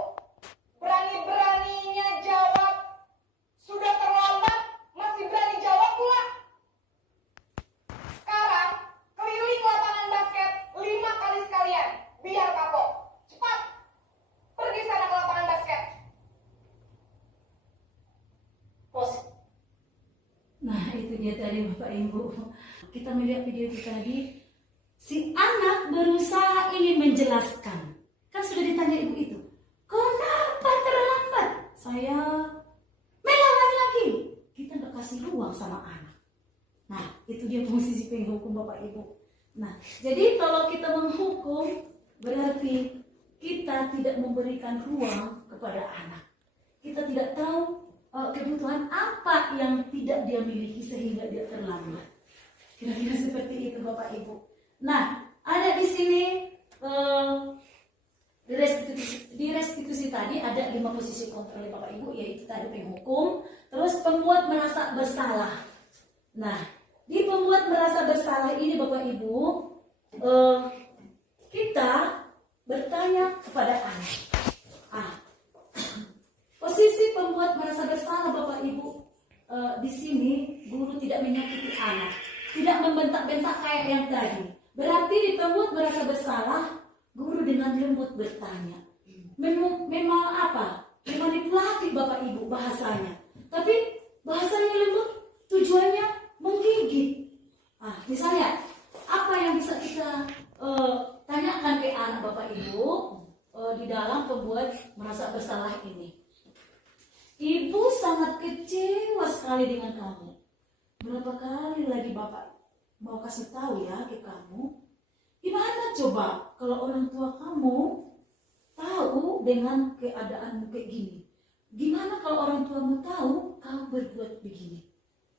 Berani-beraninya jawab. Sudah terlambat, masih berani jawab pula. Sekarang, keliling lapangan basket 5 kali sekalian. Biar kapok. Cepat. Pergi sana ke lapangan basket. Nah itu dia tadi Bapak Ibu. Kita melihat video itu tadi, si anak berusaha ingin menjelaskan. Kan sudah ditanya ibu itu, kenapa terlambat? Saya melawan lagi. Kita gak kasih ruang sama anak. Nah itu dia posisi penghukum Bapak Ibu. Nah jadi kalau kita menghukum berarti kita tidak memberikan ruang kepada anak. Kita tidak tahu kebutuhan apa yang tidak dia miliki sehingga dia terlambat. Kira-kira seperti itu Bapak Ibu. Nah, ada di sini di restitusi tadi ada 5 posisi kontrol Bapak Ibu, yaitu tadi penghukum, terus pembuat merasa bersalah. Nah, di pembuat merasa bersalah ini Bapak Ibu, kita bertanya kepada anak. Posisi pembuat merasa bersalah Bapak Ibu, di sini guru tidak menyakiti anak, tidak membentak-bentak kayak yang tadi. Berarti di pembuat merasa bersalah, guru dengan lembut bertanya. Memang apa? Memanipulatif Bapak Ibu bahasanya. Tapi bahasanya lembut, tujuannya menggigit. Misalnya, apa yang bisa kita tanyakan ke anak Bapak Ibu di dalam pembuat merasa bersalah ini? Ibu sangat kecewa sekali dengan kamu. Berapa kali lagi Bapak mau kasih tahu ya ke kamu, gimana coba kalau orang tua kamu tahu dengan keadaanmu kayak gini? Gimana kalau orang tuamu tahu kamu berbuat begini?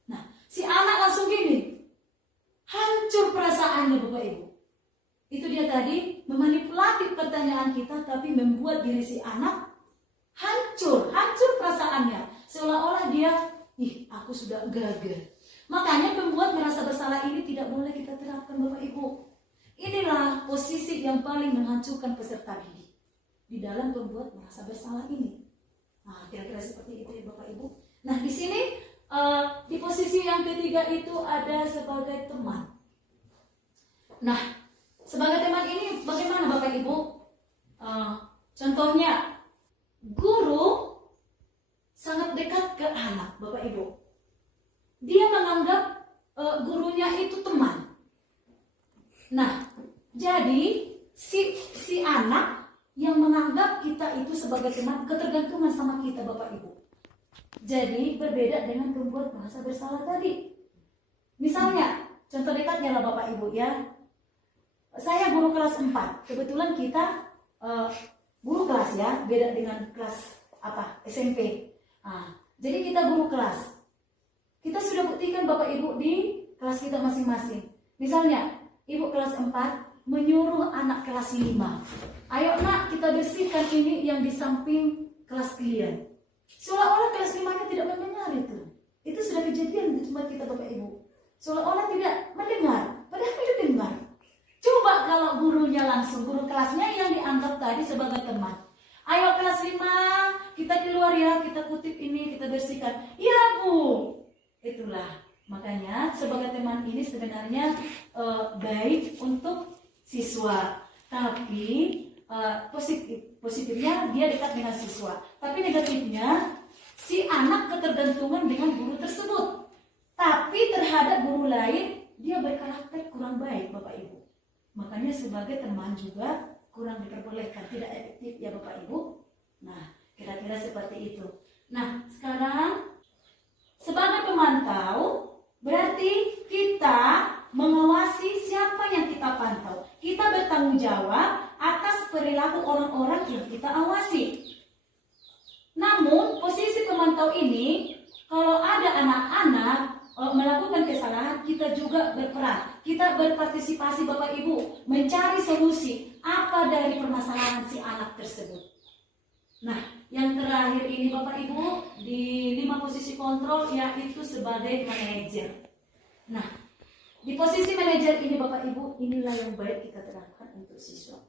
Nah, si anak langsung gini, hancur perasaannya Bapak Ibu. Itu dia tadi memanipulatif pertanyaan kita, tapi membuat diri si anak hancur perasaannya. Seolah-olah dia, aku sudah gagal. Makanya pembuat merasa bersalah ini tidak boleh kita terapkan Bapak Ibu. Inilah posisi yang paling menghancurkan peserta didik di dalam pembuat merasa bersalah ini. Nah, kira-kira seperti itu ya Bapak Ibu. Nah, di sini di posisi yang ketiga itu ada sebagai teman. Nah, sebagai teman ini bagaimana Bapak Ibu? Contohnya, guru sangat dekat ke anak Bapak Ibu. Dia menganggap gurunya itu teman. Nah, jadi si anak yang menganggap kita itu sebagai teman ketergantungan sama kita Bapak Ibu. Jadi berbeda dengan pembuat merasa bersalah tadi. Misalnya, contoh dekatnya lah Bapak Ibu ya. Saya guru kelas 4. Kebetulan kita guru kelas ya, beda dengan kelas SMP. Jadi kita guru kelas. Kita sudah buktikan Bapak Ibu di kelas kita masing-masing. Misalnya, Ibu kelas 4 menyuruh anak kelas 5. Ayo nak, kita bersihkan ini yang di samping kelas kalian. Seolah-olah kelas 5-nya tidak mendengar itu. Itu sudah kejadian di tempat kita Bapak Ibu. Seolah-olah tidak mendengar, padahal itu dengar. Coba kalau gurunya langsung, guru kelasnya yang dianggap tadi sebagai teman. Ayo kelas 5, kita keluar ya, kita kutip ini, kita bersihkan. Iya Bu. Itulah, makanya sebagai teman ini sebenarnya baik untuk siswa. Tapi positifnya dia dekat dengan siswa. Tapi negatifnya si anak ketergantungan dengan guru tersebut. Tapi terhadap guru lain dia berkarakter kurang baik Bapak Ibu. Makanya sebagai teman juga kurang diperbolehkan, tidak efektif ya Bapak Ibu. Nah, kira-kira seperti itu. Nah, sekarang sebagai pemantau berarti kita mengawasi siapa yang kita pantau. Kita bertanggung jawab atas perilaku orang-orang yang kita awasi. Namun posisi pemantau ini, kalau ada anak-anak melakukan kesalahan, kita juga berperan. Kita berpartisipasi Bapak Ibu, mencari solusi apa dari permasalahan si anak tersebut. Nah, yang terakhir ini Bapak Ibu, di 5 posisi kontrol yaitu sebagai manajer. Nah, di posisi manajer ini Bapak Ibu, inilah yang baik kita terapkan untuk siswa.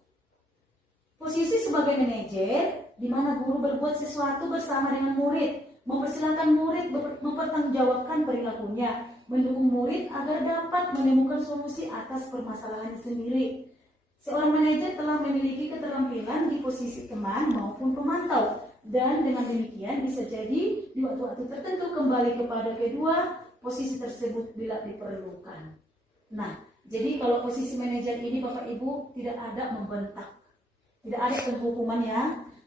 Posisi sebagai manajer, di mana guru berbuat sesuatu bersama dengan murid, mempersilahkan murid mempertanggungjawabkan perilakunya, mendukung murid agar dapat menemukan solusi atas permasalahan sendiri. Seorang manajer telah memiliki keterampilan di posisi teman maupun pemantau, dan dengan demikian bisa jadi di waktu-waktu tertentu kembali kepada kedua posisi tersebut bila diperlukan. Nah, jadi kalau posisi manajer ini Bapak Ibu tidak ada membentak, tidak ada penghukuman ya,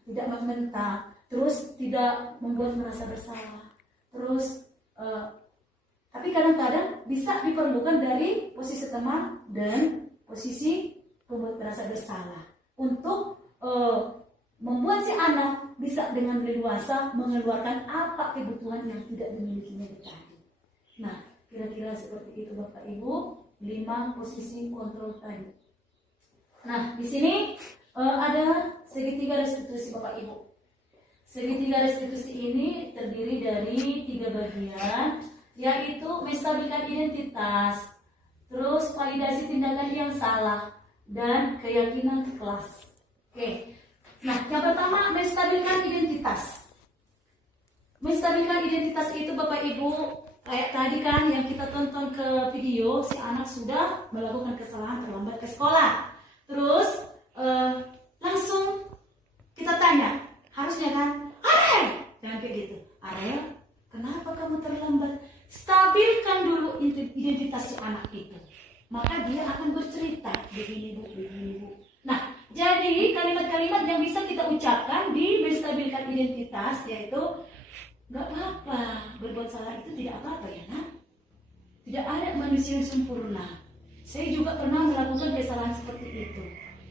tidak membentak, terus tidak membuat merasa bersalah, terus tapi kadang-kadang bisa diperlukan dari posisi teman dan posisi membuat merasa bersalah untuk membuat si anak bisa dengan leluasa mengeluarkan apa kebutuhan yang tidak dimilikinya tadi. Nah, kira-kira seperti itu Bapak Ibu, 5 posisi kontrol tadi. Nah, di sini ada segitiga restitusi Bapak Ibu. Segitiga restitusi ini terdiri dari 3 bagian, yaitu menstabilkan identitas, terus validasi tindakan yang salah, dan keyakinan kelas. Oke. Nah, yang pertama menstabilkan identitas. Menstabilkan identitas itu Bapak Ibu, kayak tadi kan yang kita tonton ke video, si anak sudah melakukan kesalahan terlambat ke sekolah. Terus langsung kita tanya, harusnya kan, Ariel, jangan kayak gitu. Ariel, kenapa kamu terlambat? Stabilkan dulu identitas si anak itu. Maka dia akan bercerita, begini Bu, begini Bu. Nah, jadi kalimat-kalimat yang bisa kita ucapkan di menstabilkan identitas yaitu nggak apa-apa, berbuat salah itu tidak apa-apa ya nak. Tidak ada manusia yang sempurna. Saya juga pernah melakukan kesalahan seperti itu.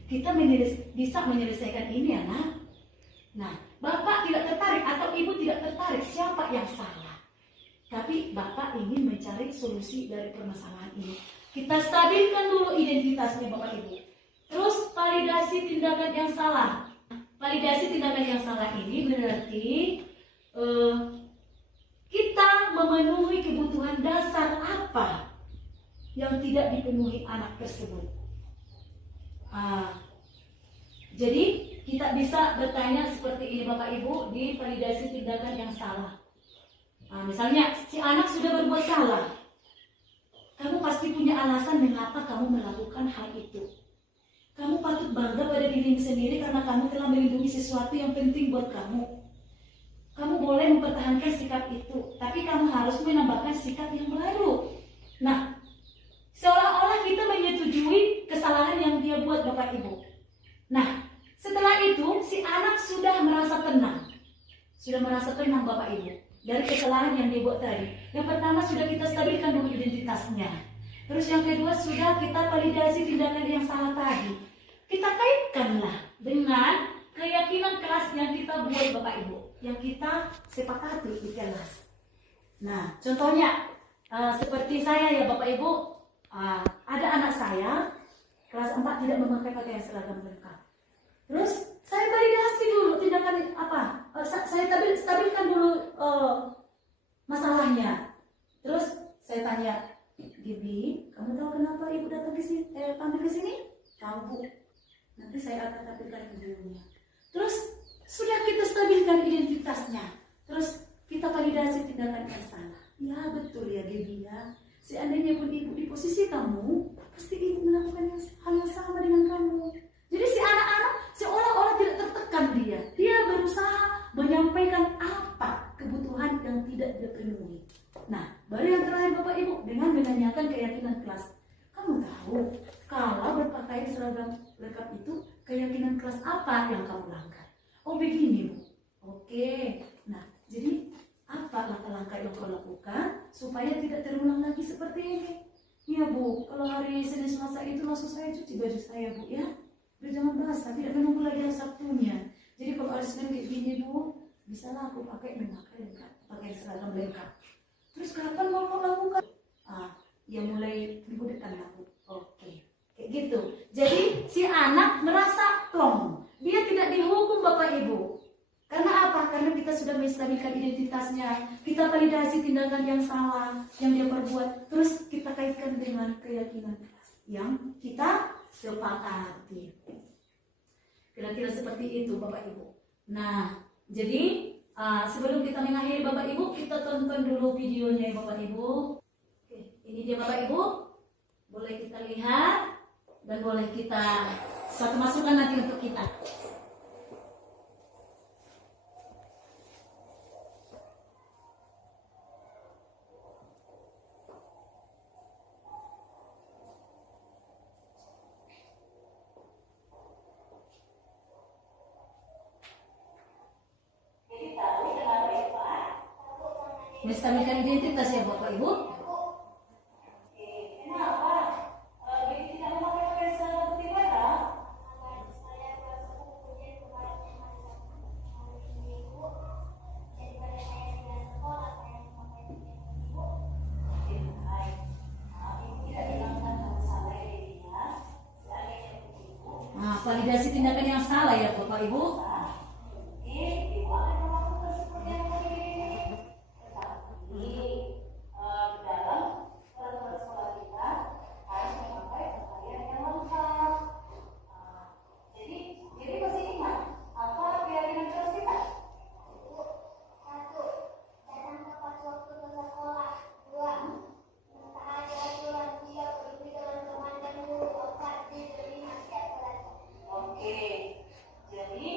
Kita bisa menyelesaikan ini ya nak. Nah, Bapak tidak tertarik atau Ibu tidak tertarik siapa yang salah. Tapi Bapak ingin mencari solusi dari permasalahan ini. Kita stabilkan dulu identitasnya Bapak Ibu. Terus validasi tindakan yang salah. Validasi tindakan yang salah ini berarti kita memenuhi kebutuhan dasar apa yang tidak dipenuhi anak tersebut. Jadi kita bisa bertanya seperti ini Bapak Ibu di validasi tindakan yang salah. Misalnya si anak sudah berbuat salah, kamu pasti punya alasan mengapa kamu melakukan hal itu. Kamu patut bangga pada dirimu sendiri karena kamu telah melindungi sesuatu yang penting buat kamu. Kamu boleh mempertahankan sikap itu, tapi kamu harus menambahkan sikap yang baru. Nah, seolah-olah kita menyetujui kesalahan yang dia buat Bapak Ibu. Nah, setelah itu si anak sudah merasa tenang. Sudah merasa tenang Bapak Ibu dari kesalahan yang dia buat tadi. Yang pertama sudah kita stabilkan dulu identitasnya. Terus yang kedua sudah kita validasi tindakan yang salah tadi. Kita kaitkanlah dengan keyakinan kelas yang kita buat Bapak Ibu, yang kita sepakati di kelas. Nah, contohnya seperti saya ya Bapak Ibu, ada anak saya kelas 4 tidak memakai pakaian seragam lengkap. Terus saya validasi dulu tindakan apa? Saya stabilkan dulu masalahnya. Terus saya tanya, Gibi, kamu tahu kenapa ibu datang ke sini? Panggil ke sini? Tahu Bu. Nanti saya akan tampilkan videonya. Terus sudah kita stabilkan identitasnya. Terus kita validasi tindakan yang salah. Ya betul ya Gibi ya. Seandainya pun ibu di posisi kamu, pasti ibu melakukan hal yang sama dengan kamu. Jadi si anak-anak seolah-olah tidak tertekan dia. Dia berusaha menyampaikan apa kebutuhan yang tidak dipenuhi. Nah, baru yang terakhir Bapak Ibu dengan menanyakan keyakinan kelas. Kamu tahu kalau berpakaian seragam lengkap itu keyakinan kelas apa yang kamu langgar? Oh begini Bu. Oke. Nah, jadi apa langkah-langkah yang kau lakukan supaya tidak terulang lagi seperti ini? Iya Bu, kalau hari Senin Selasa itu langsung saya cuci baju saya Bu ya. Biar jangan basah, tidak menunggu lagi hari Sabtunya. Jadi kalau hari Senin kayak gini Bu, bisalah aku memakai seragam lengkap. Terus kapan mau kau lakukan? Ya mulai minggu depan lah Bu. Oke, kayak gitu. Jadi si anak merasa plong. Dia tidak dihukum Bapak Ibu. Karena apa? Karena kita sudah menstabilkan identitasnya. Kita validasi tindakan yang salah yang dia perbuat. Terus kita kaitkan dengan keyakinan yang kita sepakati. Kira-kira seperti itu Bapak Ibu. Nah, jadi sebelum kita mengakhiri Bapak Ibu, kita tonton dulu videonya ya Bapak Ibu. Oke, ini dia Bapak Ibu. Boleh kita lihat dan boleh kita suatu masukan nanti untuk kita. Menstabilkan identitas ya Bapak Ibu. Kenapa? Jadi tidak memakai pakaian seragam putih merah? Nah, validasi tindakan yang salah ya Bapak Ibu. Oke, jadi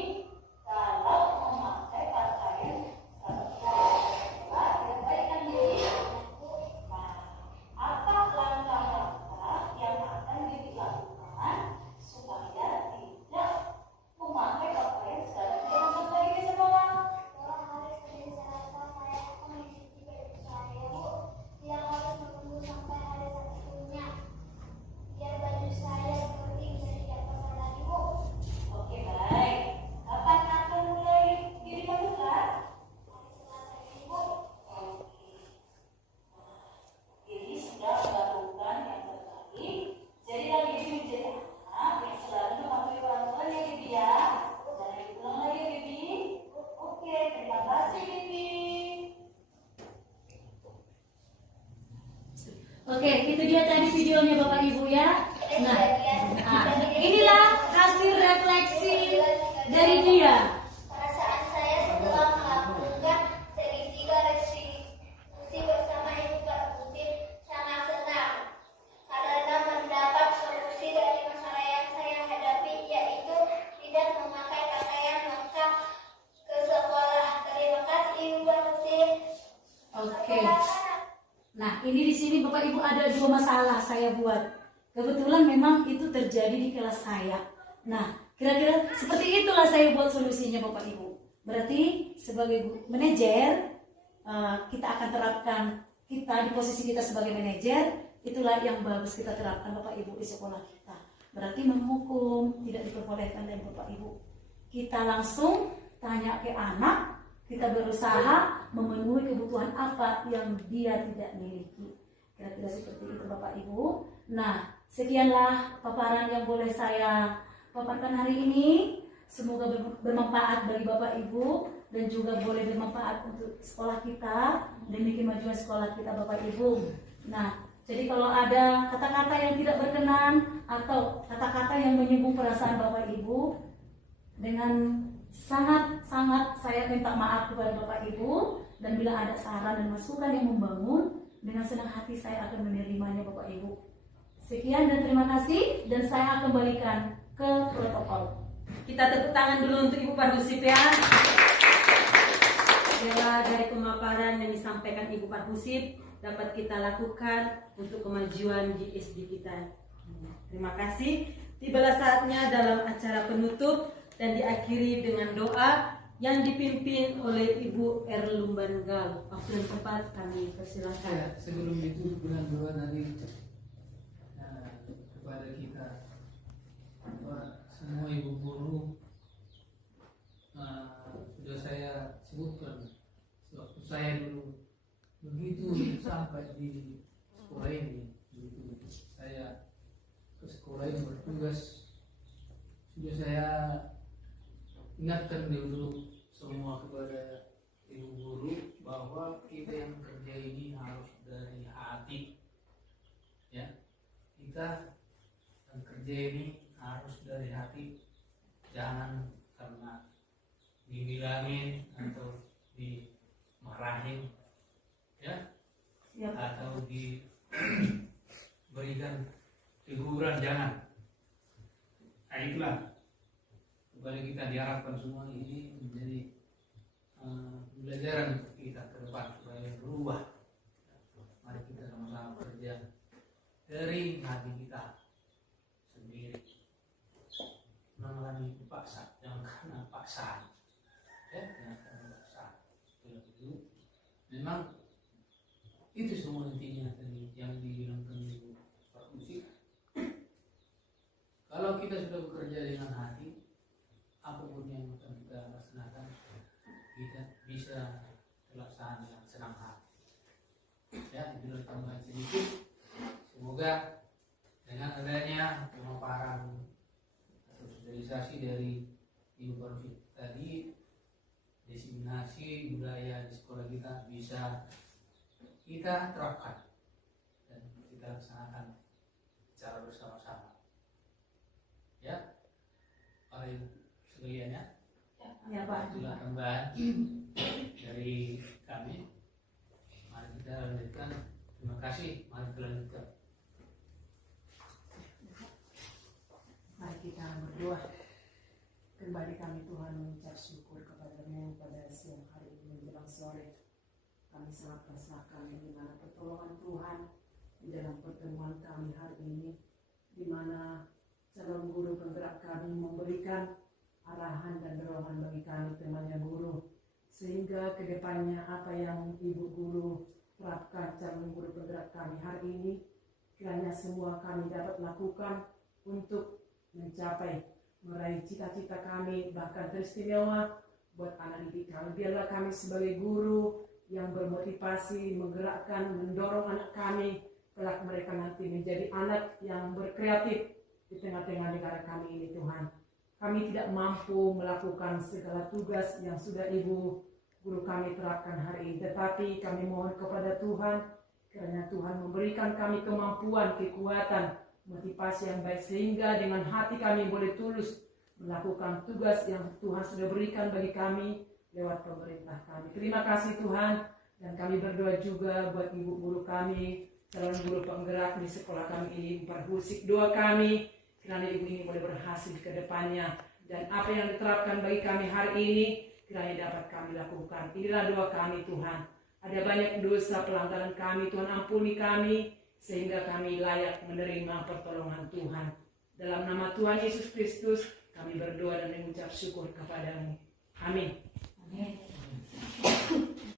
ya. Nah, inilah hasil refleksi dari dia. Perasaan saya setelah melakukan segitiga restitusi bersama Ibu Perpusit sangat senang karena mendapat solusi dari masalah yang saya hadapi, yaitu tidak memakai pakaian lengkap ke sekolah. Terima kasih Ibu Perpusit. Oke. Nah, ini di sini Bapak Ibu ada 2 masalah saya buat. Kebetulan memang itu terjadi di kelas saya. Nah, kira-kira seperti itulah saya buat solusinya Bapak Ibu. Berarti sebagai manajer kita akan terapkan, kita di posisi kita sebagai manajer, itulah yang bagus kita terapkan Bapak Ibu di sekolah kita. Berarti menghukum, tidak diperbolehkan dari Bapak Ibu. Kita langsung tanya ke anak, kita berusaha memenuhi kebutuhan apa yang dia tidak miliki. Kira-kira seperti itu Bapak Ibu. Nah, sekianlah paparan yang boleh saya paparkan hari ini. Semoga bermanfaat bagi Bapak Ibu dan juga boleh bermanfaat untuk sekolah kita demi kemajuan sekolah kita Bapak Ibu. Nah, jadi kalau ada kata-kata yang tidak berkenan atau kata-kata yang menyinggung perasaan Bapak Ibu, dengan sangat-sangat saya minta maaf kepada Bapak Ibu, dan bila ada saran dan masukan yang membangun, dengan senang hati saya akan menerimanya Bapak Ibu. Sekian dan terima kasih, dan saya akan kembalikan ke protokol. Kita tepuk tangan dulu untuk Ibu Parhusip ya. Segala dari pemaparan yang disampaikan Ibu Parhusip dapat kita lakukan untuk kemajuan di SD kita. Terima kasih. Tibalah saatnya dalam acara penutup dan diakhiri dengan doa yang dipimpin oleh Ibu Erlumban Gal. Waktu dan tempat kami persilahkan. Ya, sebelum itu dengan doa dari kepada kita semua ibu guru, sudah saya sebutkan waktu saya dulu begitu sampai di sekolah ini, begitu saya ke sekolah ini bertugas, sudah saya ingatkan dulu semua kepada ibu guru bahwa kita yang kerja ini harus dari hati, ya, kita yang kerja ini harus dari hati, jangan karena dibilangin atau dimarahin, ya, atau diberikan teguran, jangan. Nah, itulah kepada kita diharapkan semua ini menjadi pembelajaran untuk kita ke depan supaya berubah. Mari kita sama-sama kerja dari hati kita sendiri. Mengalami paksa, jangan karena paksaan, ya, jangan karena paksaan. Itu memang itu semua intinya tadi yang dibilangkan Ibu Parhusip. Kalau kita sudah bekerja dengan hati, apapun yang akan kita laksanakan, kita bisa terlaksana dengan senang hati. Ya, itu tambahan sedikit. Semoga dengan adanya pemaparan atau sosialisasi dari Ibu Parhusip tadi, diseminasi budaya di sekolah kita bisa kita terapkan dan kita laksanakan secara bersama-sama. Ya, oleh sekalian ya. Ya Pak. Itulah tambahan dari kami. Mari kita lanjutkan. Terima kasih. Mari kita lanjutkan. Mari kita berdoa. Kembali kami Tuhan mengucap syukur kepada-Mu pada siang hari ini menjelang sore. Kami sangat pasrahkan di mana pertolongan Tuhan di dalam pertemuan kami hari ini, di mana calon guru penggerak kami memberikan arahan dan dorongan bagi kami temannya guru, sehingga kedepannya apa yang Ibu Guru terapkan calon guru penggerak kami hari ini, kiranya semua kami dapat lakukan untuk mencapai meraih cita-cita kami, bahkan teristimewa buat anak didik kami. Biarlah kami sebagai guru yang bermotivasi, menggerakkan, mendorong anak kami, kelak mereka nanti menjadi anak yang berkreatif di tengah-tengah negara kami ini Tuhan. Kami tidak mampu melakukan segala tugas yang sudah Ibu Guru kami terapkan hari ini, tetapi kami mohon kepada Tuhan, kiranya Tuhan memberikan kami kemampuan, kekuatan motivasi yang baik, sehingga dengan hati kami boleh tulus melakukan tugas yang Tuhan sudah berikan bagi kami lewat pemerintah kami. Terima kasih Tuhan, dan kami berdoa juga buat ibu guru kami, calon guru penggerak di sekolah kami ini, memperhusik doa kami kiranya ibu ini boleh berhasil ke depannya, dan apa yang diterapkan bagi kami hari ini kiranya dapat kami lakukan. Inilah doa kami Tuhan. Ada banyak dosa pelanggaran kami, Tuhan ampuni kami sehingga kami layak menerima pertolongan Tuhan. Dalam nama Tuhan Yesus Kristus kami berdoa dan mengucap syukur kepadamu. Amin.